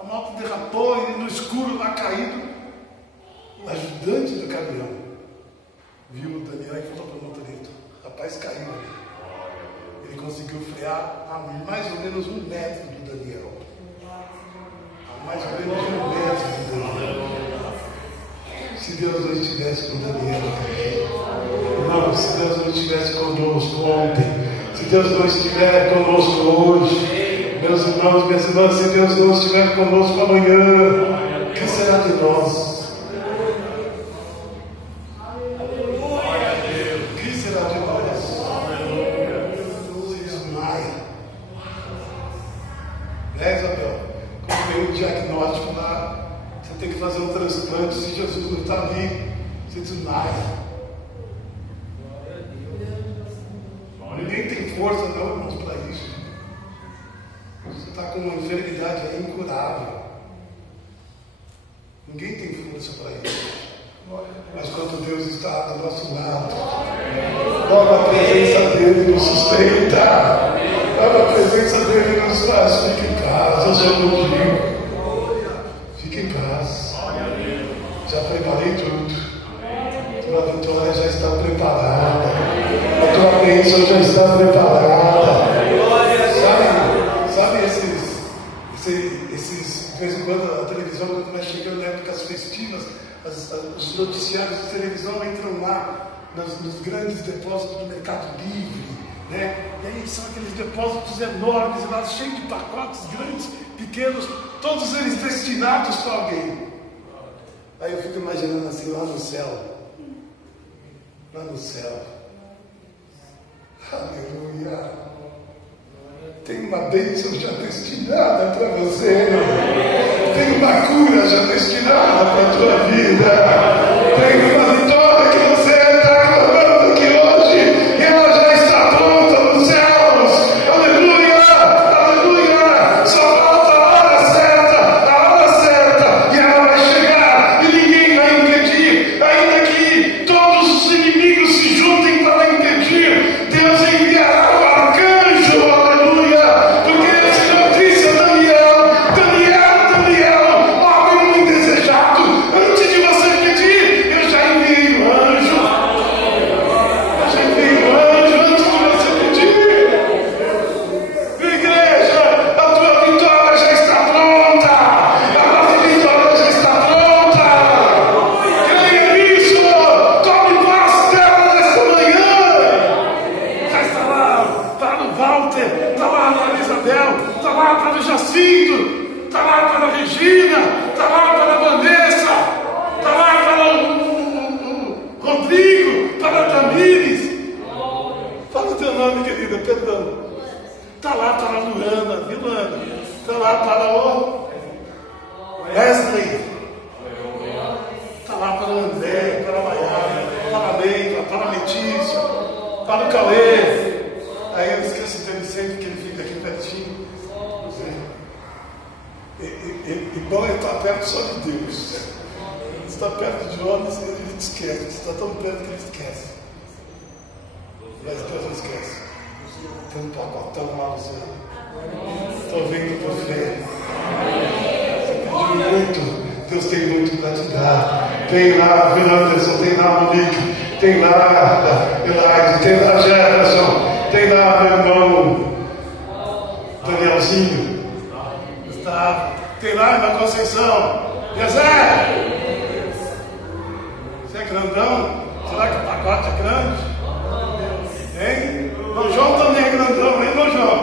A moto derrapou e no escuro lá caído. O ajudante do caminhão viu o Daniel e falou para o motorista: rapaz, caiu ali. Ele conseguiu frear a mais ou menos 1 metro do Daniel. Mais ou menos 1 metro de Daniel. Se Deus não estivesse com Daniel, irmão, se Deus não estivesse conosco ontem, se Deus não estiver conosco hoje, meus irmãos, minhas irmãs, se Deus não estiver conosco amanhã, o que será de nós? O que será de nós? Se desmaia. Né, Isabel? Tem um diagnóstico lá, você tem que fazer um transplante. Se Jesus não está ali, você desmaia. força não, irmãos, para isso. Você está com uma enfermidade aí incurável. Ninguém tem força para isso. Mas quando Deus está do nosso lado, logo a presença dele nos sustenta. Logo a presença dele nos faz. Fique em paz, eu sou contigo. Fique em paz. Já preparei tudo. Tua vitória já está preparada. A tua bênção já está preparada. Sabe esses, de vez em quando a televisão, quando vai chegando épocas festivas, os noticiários de televisão entram lá nos grandes depósitos do Mercado Livre, né? E aí são aqueles depósitos enormes, lá cheios de pacotes grandes, pequenos, todos eles destinados para alguém. Aí eu fico imaginando assim, lá no céu, aleluia, tem uma bênção já destinada para você, tem uma cura já destinada para a tua vida, tem uma vitória que você está clamando aqui hoje, e ela já está pronta nos céus, aleluia, aleluia, só falta a hora certa, e ela vai chegar, e ninguém vai impedir, ainda que todos os inimigos se juntem para impedir, Deus enviará o arcanjo, aleluia, porque esse não disse a Daniel, homem muito desejado, antes de você pedir, eu já enviei o anjo, antes de você pedir. Igreja, a tua vitória já está pronta, a nossa vitória já está pronta, creia nisso, tome posse dela nesta manhã. Já está lá para o Walter, está lá para a Isabel, está lá para o Jacinto, está lá para a Regina, está lá para a Vanessa, está lá para o Rodrigo, para a Tamires. Fala o teu nome, querida, perdão. Está lá para a Luana, viu, Luana? Está lá para o Wesley. Está lá para o André, para a Maiara, para a Leiva, para a Letícia, para o Cauê. Aí eu esqueço dele sempre que ele fica aqui pertinho. E bom é estar perto só de Deus. Está perto de homens e ele esquece. Está tão perto que ele esquece. Mas Deus não esquece. Tem um pacotão lá, Luciano. Estou vendo por fé. Você pediu muito. Deus tem muito para te dar. Tem lá, Anderson, tem lá Monique, tem lá Elaide, tem lá Jefferson, tem lá meu irmão Danielzinho, Gustavo, tem lá na Conceição, José. Você é grandão? Será que o pacote é grande? Hein? O João também é grandão, hein, meu João?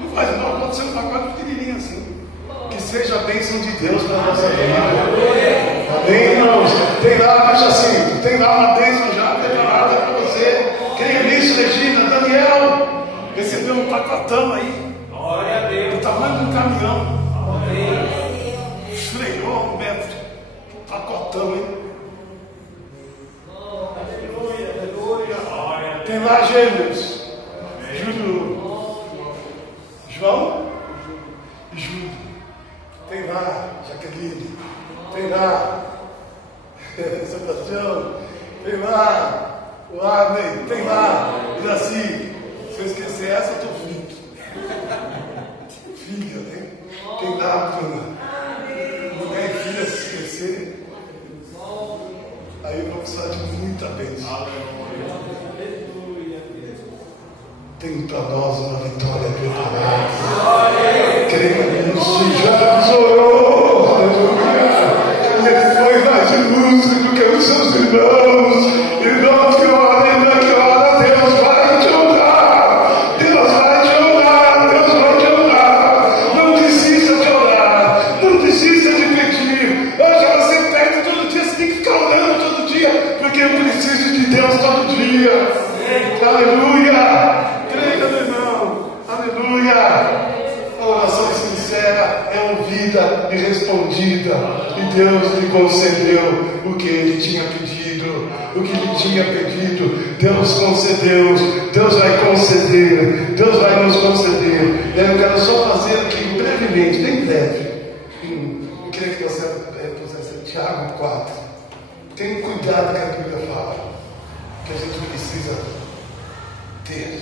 Não faz mal, pode ser um pacote pequenininho assim. Que seja a bênção de Deus para a nossa vida. Amém, irmãos? Tem lá, Jacinto, tem lá uma bênção já preparada para você. Creia nisso, Regina, Daniel. Recebeu um pacotão aí. Glória a Deus. Do tamanho de um caminhão. Freou 1 metro. Pacotão, hein? Tem lá gêmeos. Júlio, João e Júlio. Tem lá Jaqueline. Tem lá Sebastião. Tem lá o Arney. Tem lá Iraci. Se eu esquecer essa, eu estou frito. Filha, né? Tem lá Bruna. Mulher e filha se esquecerem. Aí eu vou precisar de muita bênção. Tem para nós uma vitória preparada. Creia nisso, já orou. Aleluia. Ele foi mais ilustre do que os seus irmãos. Irmãos que oram, Deus vai te honrar. Deus vai te honrar. Deus vai te honrar. Não desista de orar. Não desista de pedir. Hoje você pede todo dia, você tem que ficar orando todo dia, porque eu preciso de Deus todo dia. Aleluia. Creia, meu irmão. Aleluia. A oração sincera é ouvida e respondida. E Deus lhe concedeu o que ele tinha pedido. O que lhe tinha pedido. Deus concedeu, Deus vai conceder, Deus vai nos conceder. E aí eu quero só fazer aqui brevemente, bem breve. Eu queria que você pusesse Tiago 4. Tenha cuidado que a Bíblia fala, que a gente precisa ter.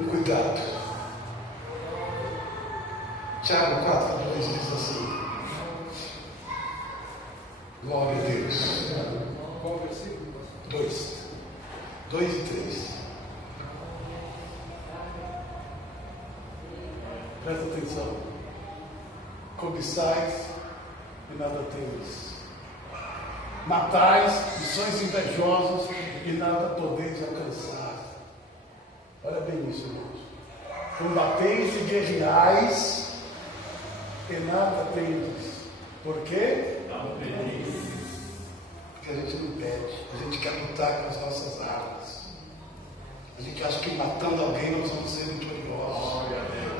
Um cuidado. Tiago 4, 2 diz assim. Glória a Deus. Qual versículo? 2 e 3. Presta atenção. Cobiçais e nada tendes. Matais e sois invejosos e nada podeis alcançar. Olha bem isso, irmãos. Combateis e guerreais e nada tendes. Por quê? Não tendes. Porque a gente não pede. A gente quer lutar com as nossas armas. A gente acha que matando alguém nós vamos ser vitoriosos.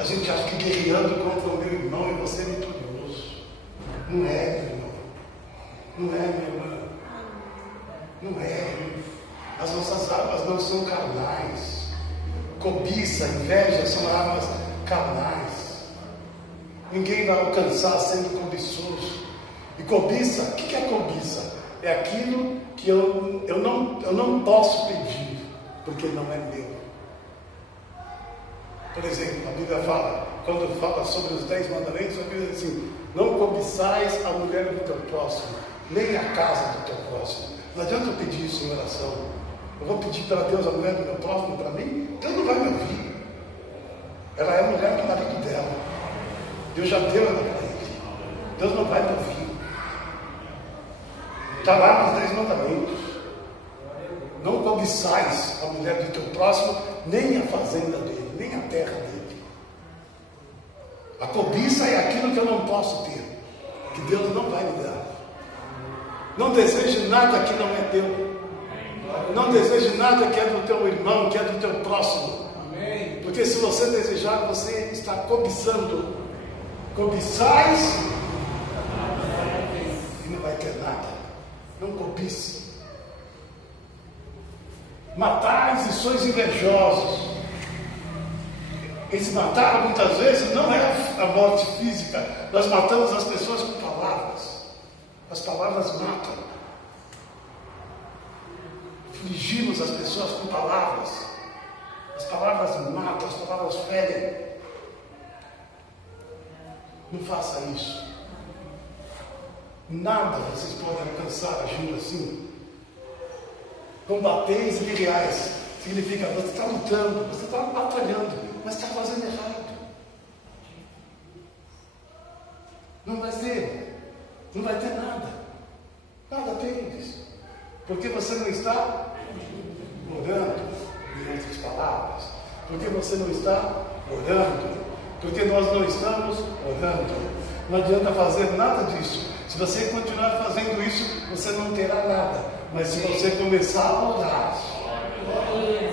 A gente acha que guerreando contra o meu irmão eu vou ser vitorioso. Não é, meu irmão. Não é, minha irmã. Não é. As nossas armas não são carnais. Cobiça, inveja são armas carnais. Ninguém vai alcançar sendo cobiçoso. E cobiça, o que é cobiça? É aquilo que eu não posso pedir, porque não é meu. Por exemplo, a Bíblia fala, quando fala sobre os 10 mandamentos, a Bíblia diz assim: não cobiçais a mulher do teu próximo, nem a casa do teu próximo. Não adianta eu pedir isso em oração. Eu vou pedir para Deus a mulher do meu próximo para mim, Deus não vai me ouvir. Ela é a mulher do marido dela. Deus já deu ela para ele. Deus não vai me ouvir. Está lá nos 10 mandamentos. Não cobiçais a mulher do teu próximo, nem a fazenda dele, nem a terra dele. A cobiça é aquilo que eu não posso ter, que Deus não vai me dar. Não deseje nada que não é teu. Não deseje nada que é do teu irmão, que é do teu próximo. Porque se você desejar, você está cobiçando. Cobiçais e não vai ter nada. Não cobice. Matais e sois invejosos. Esse matar muitas vezes não é a morte física. Nós matamos as pessoas com palavras. As palavras matam. Afligimos as pessoas com palavras. As palavras matam, as palavras ferem. Não faça isso. Nada vocês podem alcançar agindo assim. Combateis e guerreais. Significa, você está lutando, você está batalhando, mas está fazendo errado. Não vai ter nada. Nada tendes. Porque você não está orando, em outras palavras. Porque você não está orando. Porque nós não estamos orando. Não adianta fazer nada disso. Se você continuar fazendo isso, você não terá nada. Mas se você começar a orar,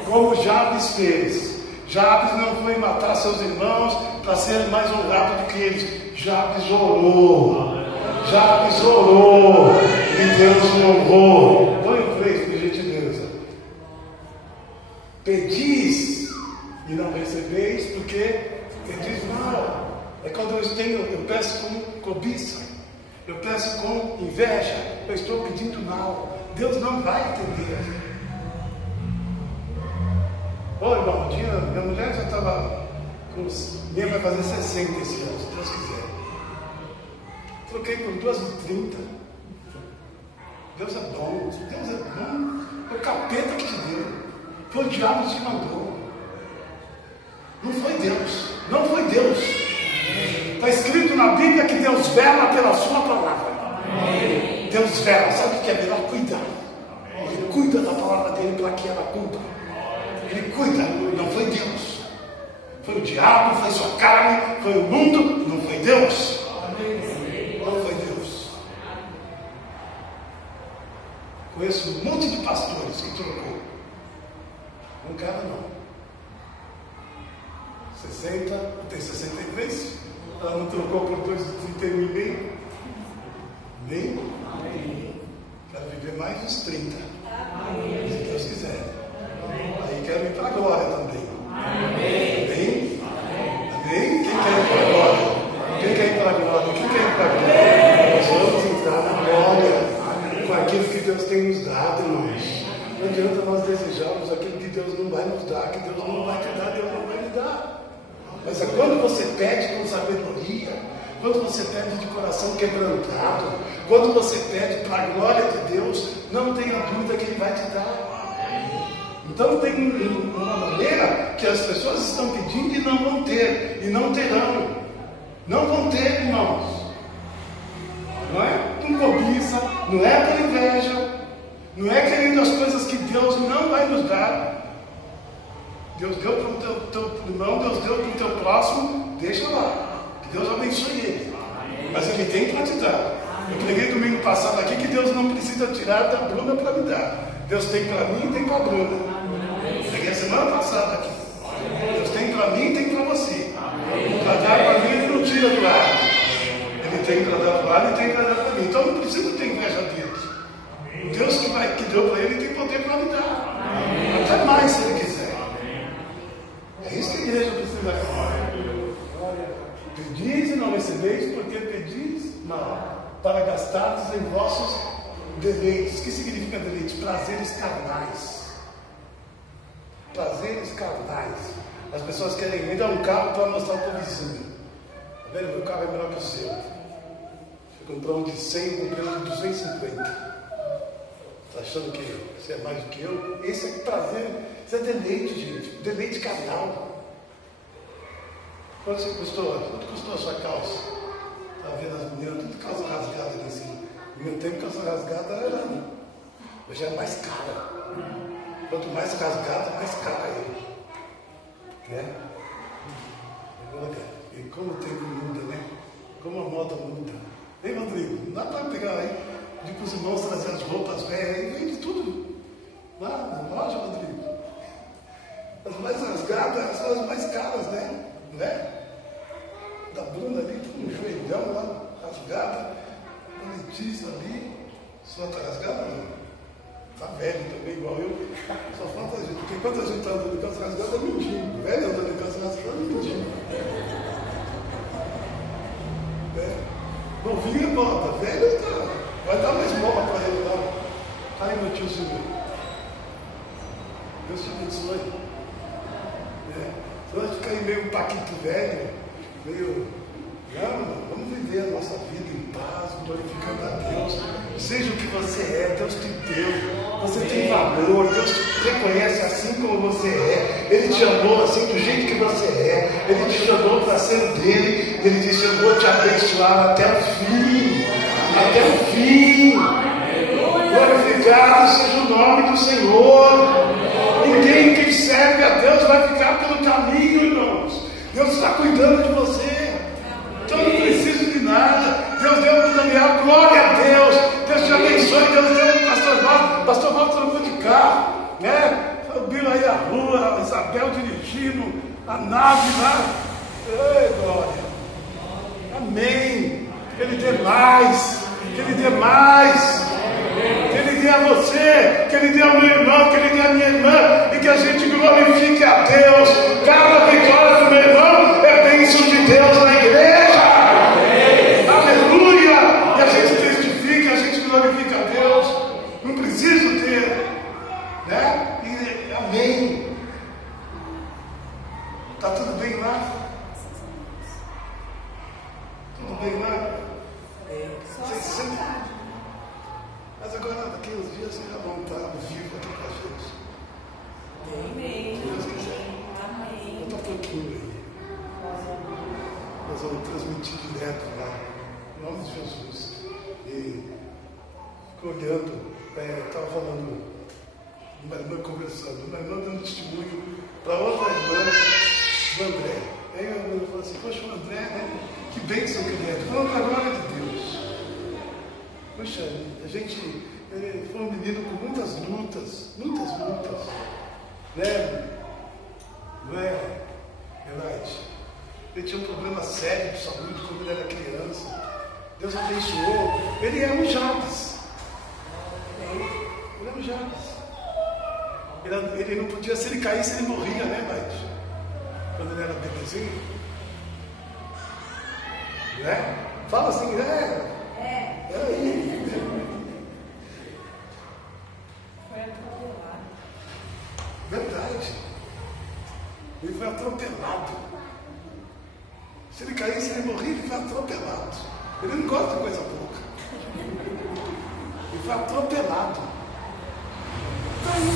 como Jabes fez. Jabes não foi matar seus irmãos para ser mais honrado do que eles. Jabes orou. Jabes orou. E Deus o honrou. Põe o 3, por gentileza. Pedis e não recebeis, porque pedis mal. É quando eu peço com cobiça. Eu peço com inveja. Eu estou pedindo mal. Deus não vai entender. Ô irmão, minha mulher já estava minha vai fazer 60 esse ano, se Deus quiser. Troquei por 2 de 30. Deus é bom. Deus é bom. É o capeta que te deu. Foi o diabo que te mandou. Não foi Deus. Não foi Deus. Está escrito na Bíblia que Deus vela pela sua palavra. Amém. Deus vela. Sabe o que é melhor? Cuidar. Ele cuida da palavra dele para que ela cumpra. Ele cuida. Não foi Deus. Foi o diabo, foi sua carne, foi o mundo. Não foi Deus. Não foi Deus. Conheço um monte de pastores que trocou. Um cara não. 60, tem 63. Ela não trocou por 2 de 31,5. Nem? Quero viver mais uns 30. que Deus não vai nos dar, que Deus não vai te dar, Deus não vai lhe dar. Mas é quando você pede com sabedoria, quando você pede de coração quebrantado, quando você pede para a glória de Deus, não tenha dúvida que Ele vai te dar. Então tem uma maneira que as pessoas estão pedindo e não vão ter, e não terão. Não vão ter, irmãos. Não é com cobiça, não é por inveja, não é querendo as coisas que Deus não vai nos dar. Deus deu para o teu irmão, Deus deu para o teu próximo, deixa lá, que Deus abençoe ele. Mas Ele tem para te dar. Eu preguei domingo passado aqui que Deus não precisa tirar da Bruna para me dar. Deus tem para mim e tem para a Bruna. Preguei a semana passada aqui. Deus tem para mim e tem para você. Para dar para mim Ele não tira do ar. Ele tem para dar para o ar e tem para dar para mim. Então eu não preciso ter inveja deles. O Deus que deu para ele tem poder para me dar. Até mais se Ele quiser. É isso que a igreja precisa fazer. Pedis e não recebeis, porque pedis mal, para gastardes em vossos deleites. O que significa deleites? Prazeres carnais. Prazeres carnais. As pessoas querem me dar um carro para mostrar para o vizinho. Tá vendo? Meu carro é melhor que o seu. Você comprou um de 100, eu comprei um de 250. Está achando que você é mais do que eu? Esse é prazer, isso é deleite, gente. Deleite carnal. Quanto custou a sua calça? Estava vendo as meninas, tudo calça rasgada aqui em cima. No meu tempo, calça rasgada era. Hoje é mais cara. Quanto mais rasgada, mais cara é. Né? E como o tempo muda, né? Como a moda muda. Ei, Rodrigo, não dá para pegar aí, pedir para os irmãos trazer as roupas velhas aí, vende tudo lá na loja, Rodrigo. As mais rasgadas são as mais caras, né? Da Bruna ali, com um joelhão lá, rasgada. A Letícia ali, só está rasgada, não? Está velho também, igual eu. Só falta a gente, porque enquanto a gente está andando de calça rasgada, é mendigo. Velho andando de calça rasgada, é mendigo. Novinho é bota, velho tá. Vai dar uma esmola para ele lá. Tá aí, meu tio Silvio. Deus te abençoe. Você vai ficar aí meio paquito velho, meio. Não, vamos viver a nossa vida em paz, glorificando a Deus. Seja o que você é, Deus te deu. Você tem valor, Deus te reconhece assim como você é. Ele te amou assim do jeito que você é. Ele te chamou para ser dele. Ele disse: eu vou te abençoar até o fim. Até o fim. Glorificado seja o nome do Senhor. Ninguém que serve a Deus vai ficar pelo caminho, irmãos. Deus está cuidando de você. Então não precisa de nada. Deus deu para o Daniel, glória a Deus. Deus te abençoe. Deus deu para o pastor Walter. Pastor Walter trocou de carro, né? Subiu aí a rua, a Isabel dirigindo a nave lá. Ei, glória. Amém. Que Ele dê mais. Que Ele dê mais. Que Ele dê a você, que Ele dê ao meu irmão, que Ele dê à minha irmã, e que a gente glorifique a Deus. Cada vitória do meu irmão é bênção de Deus na igreja. Aleluia! E a gente testifica, a gente glorifica a Deus. Não preciso ter, né? E, amém. Está tudo bem lá? Tudo bem lá? Mas agora, daqui uns dias, vocês já vão estar ao vivo aqui com a gente. Amém. Se Deus quiser. Amém. Falta pouquinho aí. Nós vamos transmitir direto lá, em nome de Jesus. E fico olhando, estava falando, uma irmã conversando, uma irmã dando testemunho para outra irmã do André. Aí a irmã falou assim: poxa, o André, né? Que bênção que ele é. Falando para a glória de Deus. Poxa, a gente foi um menino com muitas lutas, né? Não é, Elaide? Ele tinha um problema sério de saúde quando ele era criança. Deus abençoou. Ele é um Jabes. Ele é um Jabes. Ele não podia, se ele caísse, ele morria, né, Elaide? Quando ele era bebezinho. Né? Fala assim, né? Verdade. Ele foi atropelado. Se ele caísse, ele morria, ele foi atropelado. Ele não gosta de coisa pouca. Ele foi atropelado. Está aí.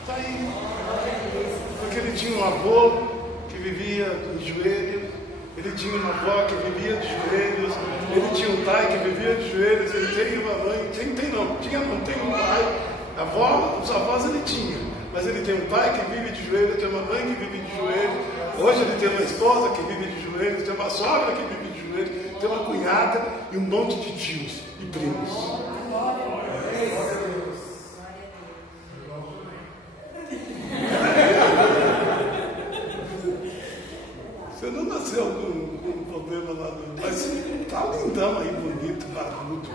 Está aí. Porque ele tinha um avô que vivia de joelhos. Ele tinha uma avó que vivia de joelhos. Ele tinha um pai que vivia de joelhos. Ele tem uma mãe. Não tem um pai. Os avós ele tinha. Mas ele tem um pai que vive de joelhos. Tem uma mãe que vive de joelhos. Hoje ele tem uma esposa que vive de joelhos. Tem uma sogra que vive de joelhos. Tem uma cunhada e um monte de tios e primos. Você não nasceu com um problema lá, mas tá lindão aí, bonito, barbudo.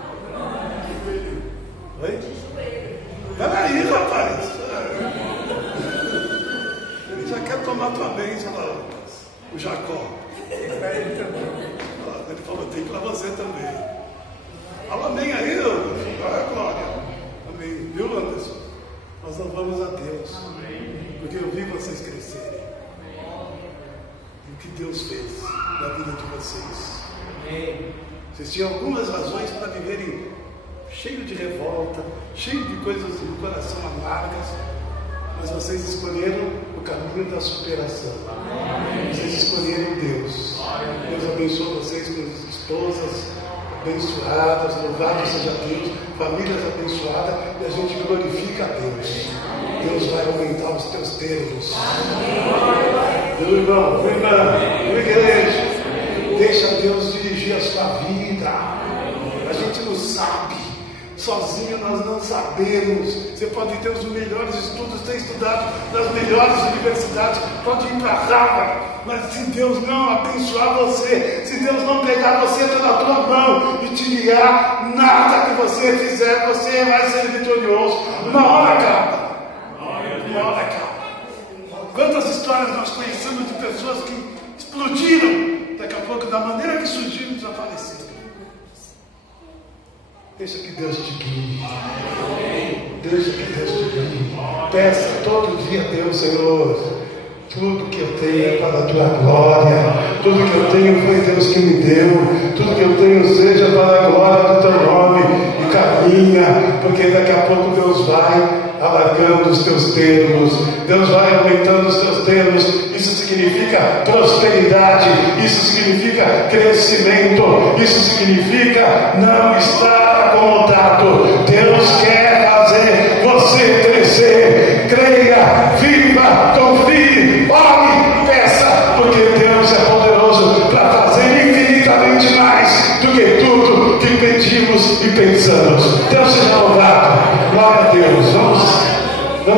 Oi? Peraí, rapaz. Ele já quer tomar tua bênção lá, o Jacó. Ele falou, tem para você também. Fala amém aí, glória. Amém. Viu, Anderson? Nós louvamos a Deus. Porque eu vi vocês crescerem. O que Deus fez na vida de vocês. Vocês tinham algumas razões para viverem cheio de revolta, cheio de coisas no coração amargas, mas vocês escolheram o caminho da superação. Vocês escolheram Deus. Deus abençoe vocês com esposas abençoadas, louvado seja Deus, famílias abençoadas, e a gente glorifica a Deus. Deus vai aumentar os teus termos. Meu irmão, minha irmã, minha igreja, deixa Deus dirigir a sua vida. A gente não sabe, sozinho nós não sabemos. Você pode ter os melhores estudos, ter estudado nas melhores universidades, pode ir para Harvard, mas se Deus não abençoar você, se Deus não pegar você pela tua mão e te guiar, nada que você fizer, você vai ser vitorioso. Uma hora acaba. Uma hora acaba. Quantas histórias nós conhecemos de pessoas que explodiram, daqui a pouco, da maneira que surgiram, desapareceram. Deixa que Deus te guie. Deixa que Deus te guie. Peça todo dia a Deus, Senhor, tudo que eu tenho é para a tua glória. Tudo que eu tenho foi Deus que me deu. Tudo que eu tenho seja para a glória do teu nome. E caminha, porque daqui a pouco Deus vai alargando os teus termos, Deus vai aumentando os teus termos. Isso significa prosperidade, isso significa crescimento, isso significa não estar acomodado. Deus quer fazer você crescer. Creia, viva, confie, ore, peça, porque Deus é poderoso para fazer infinitamente mais do que tudo que pedimos e pensamos. Deus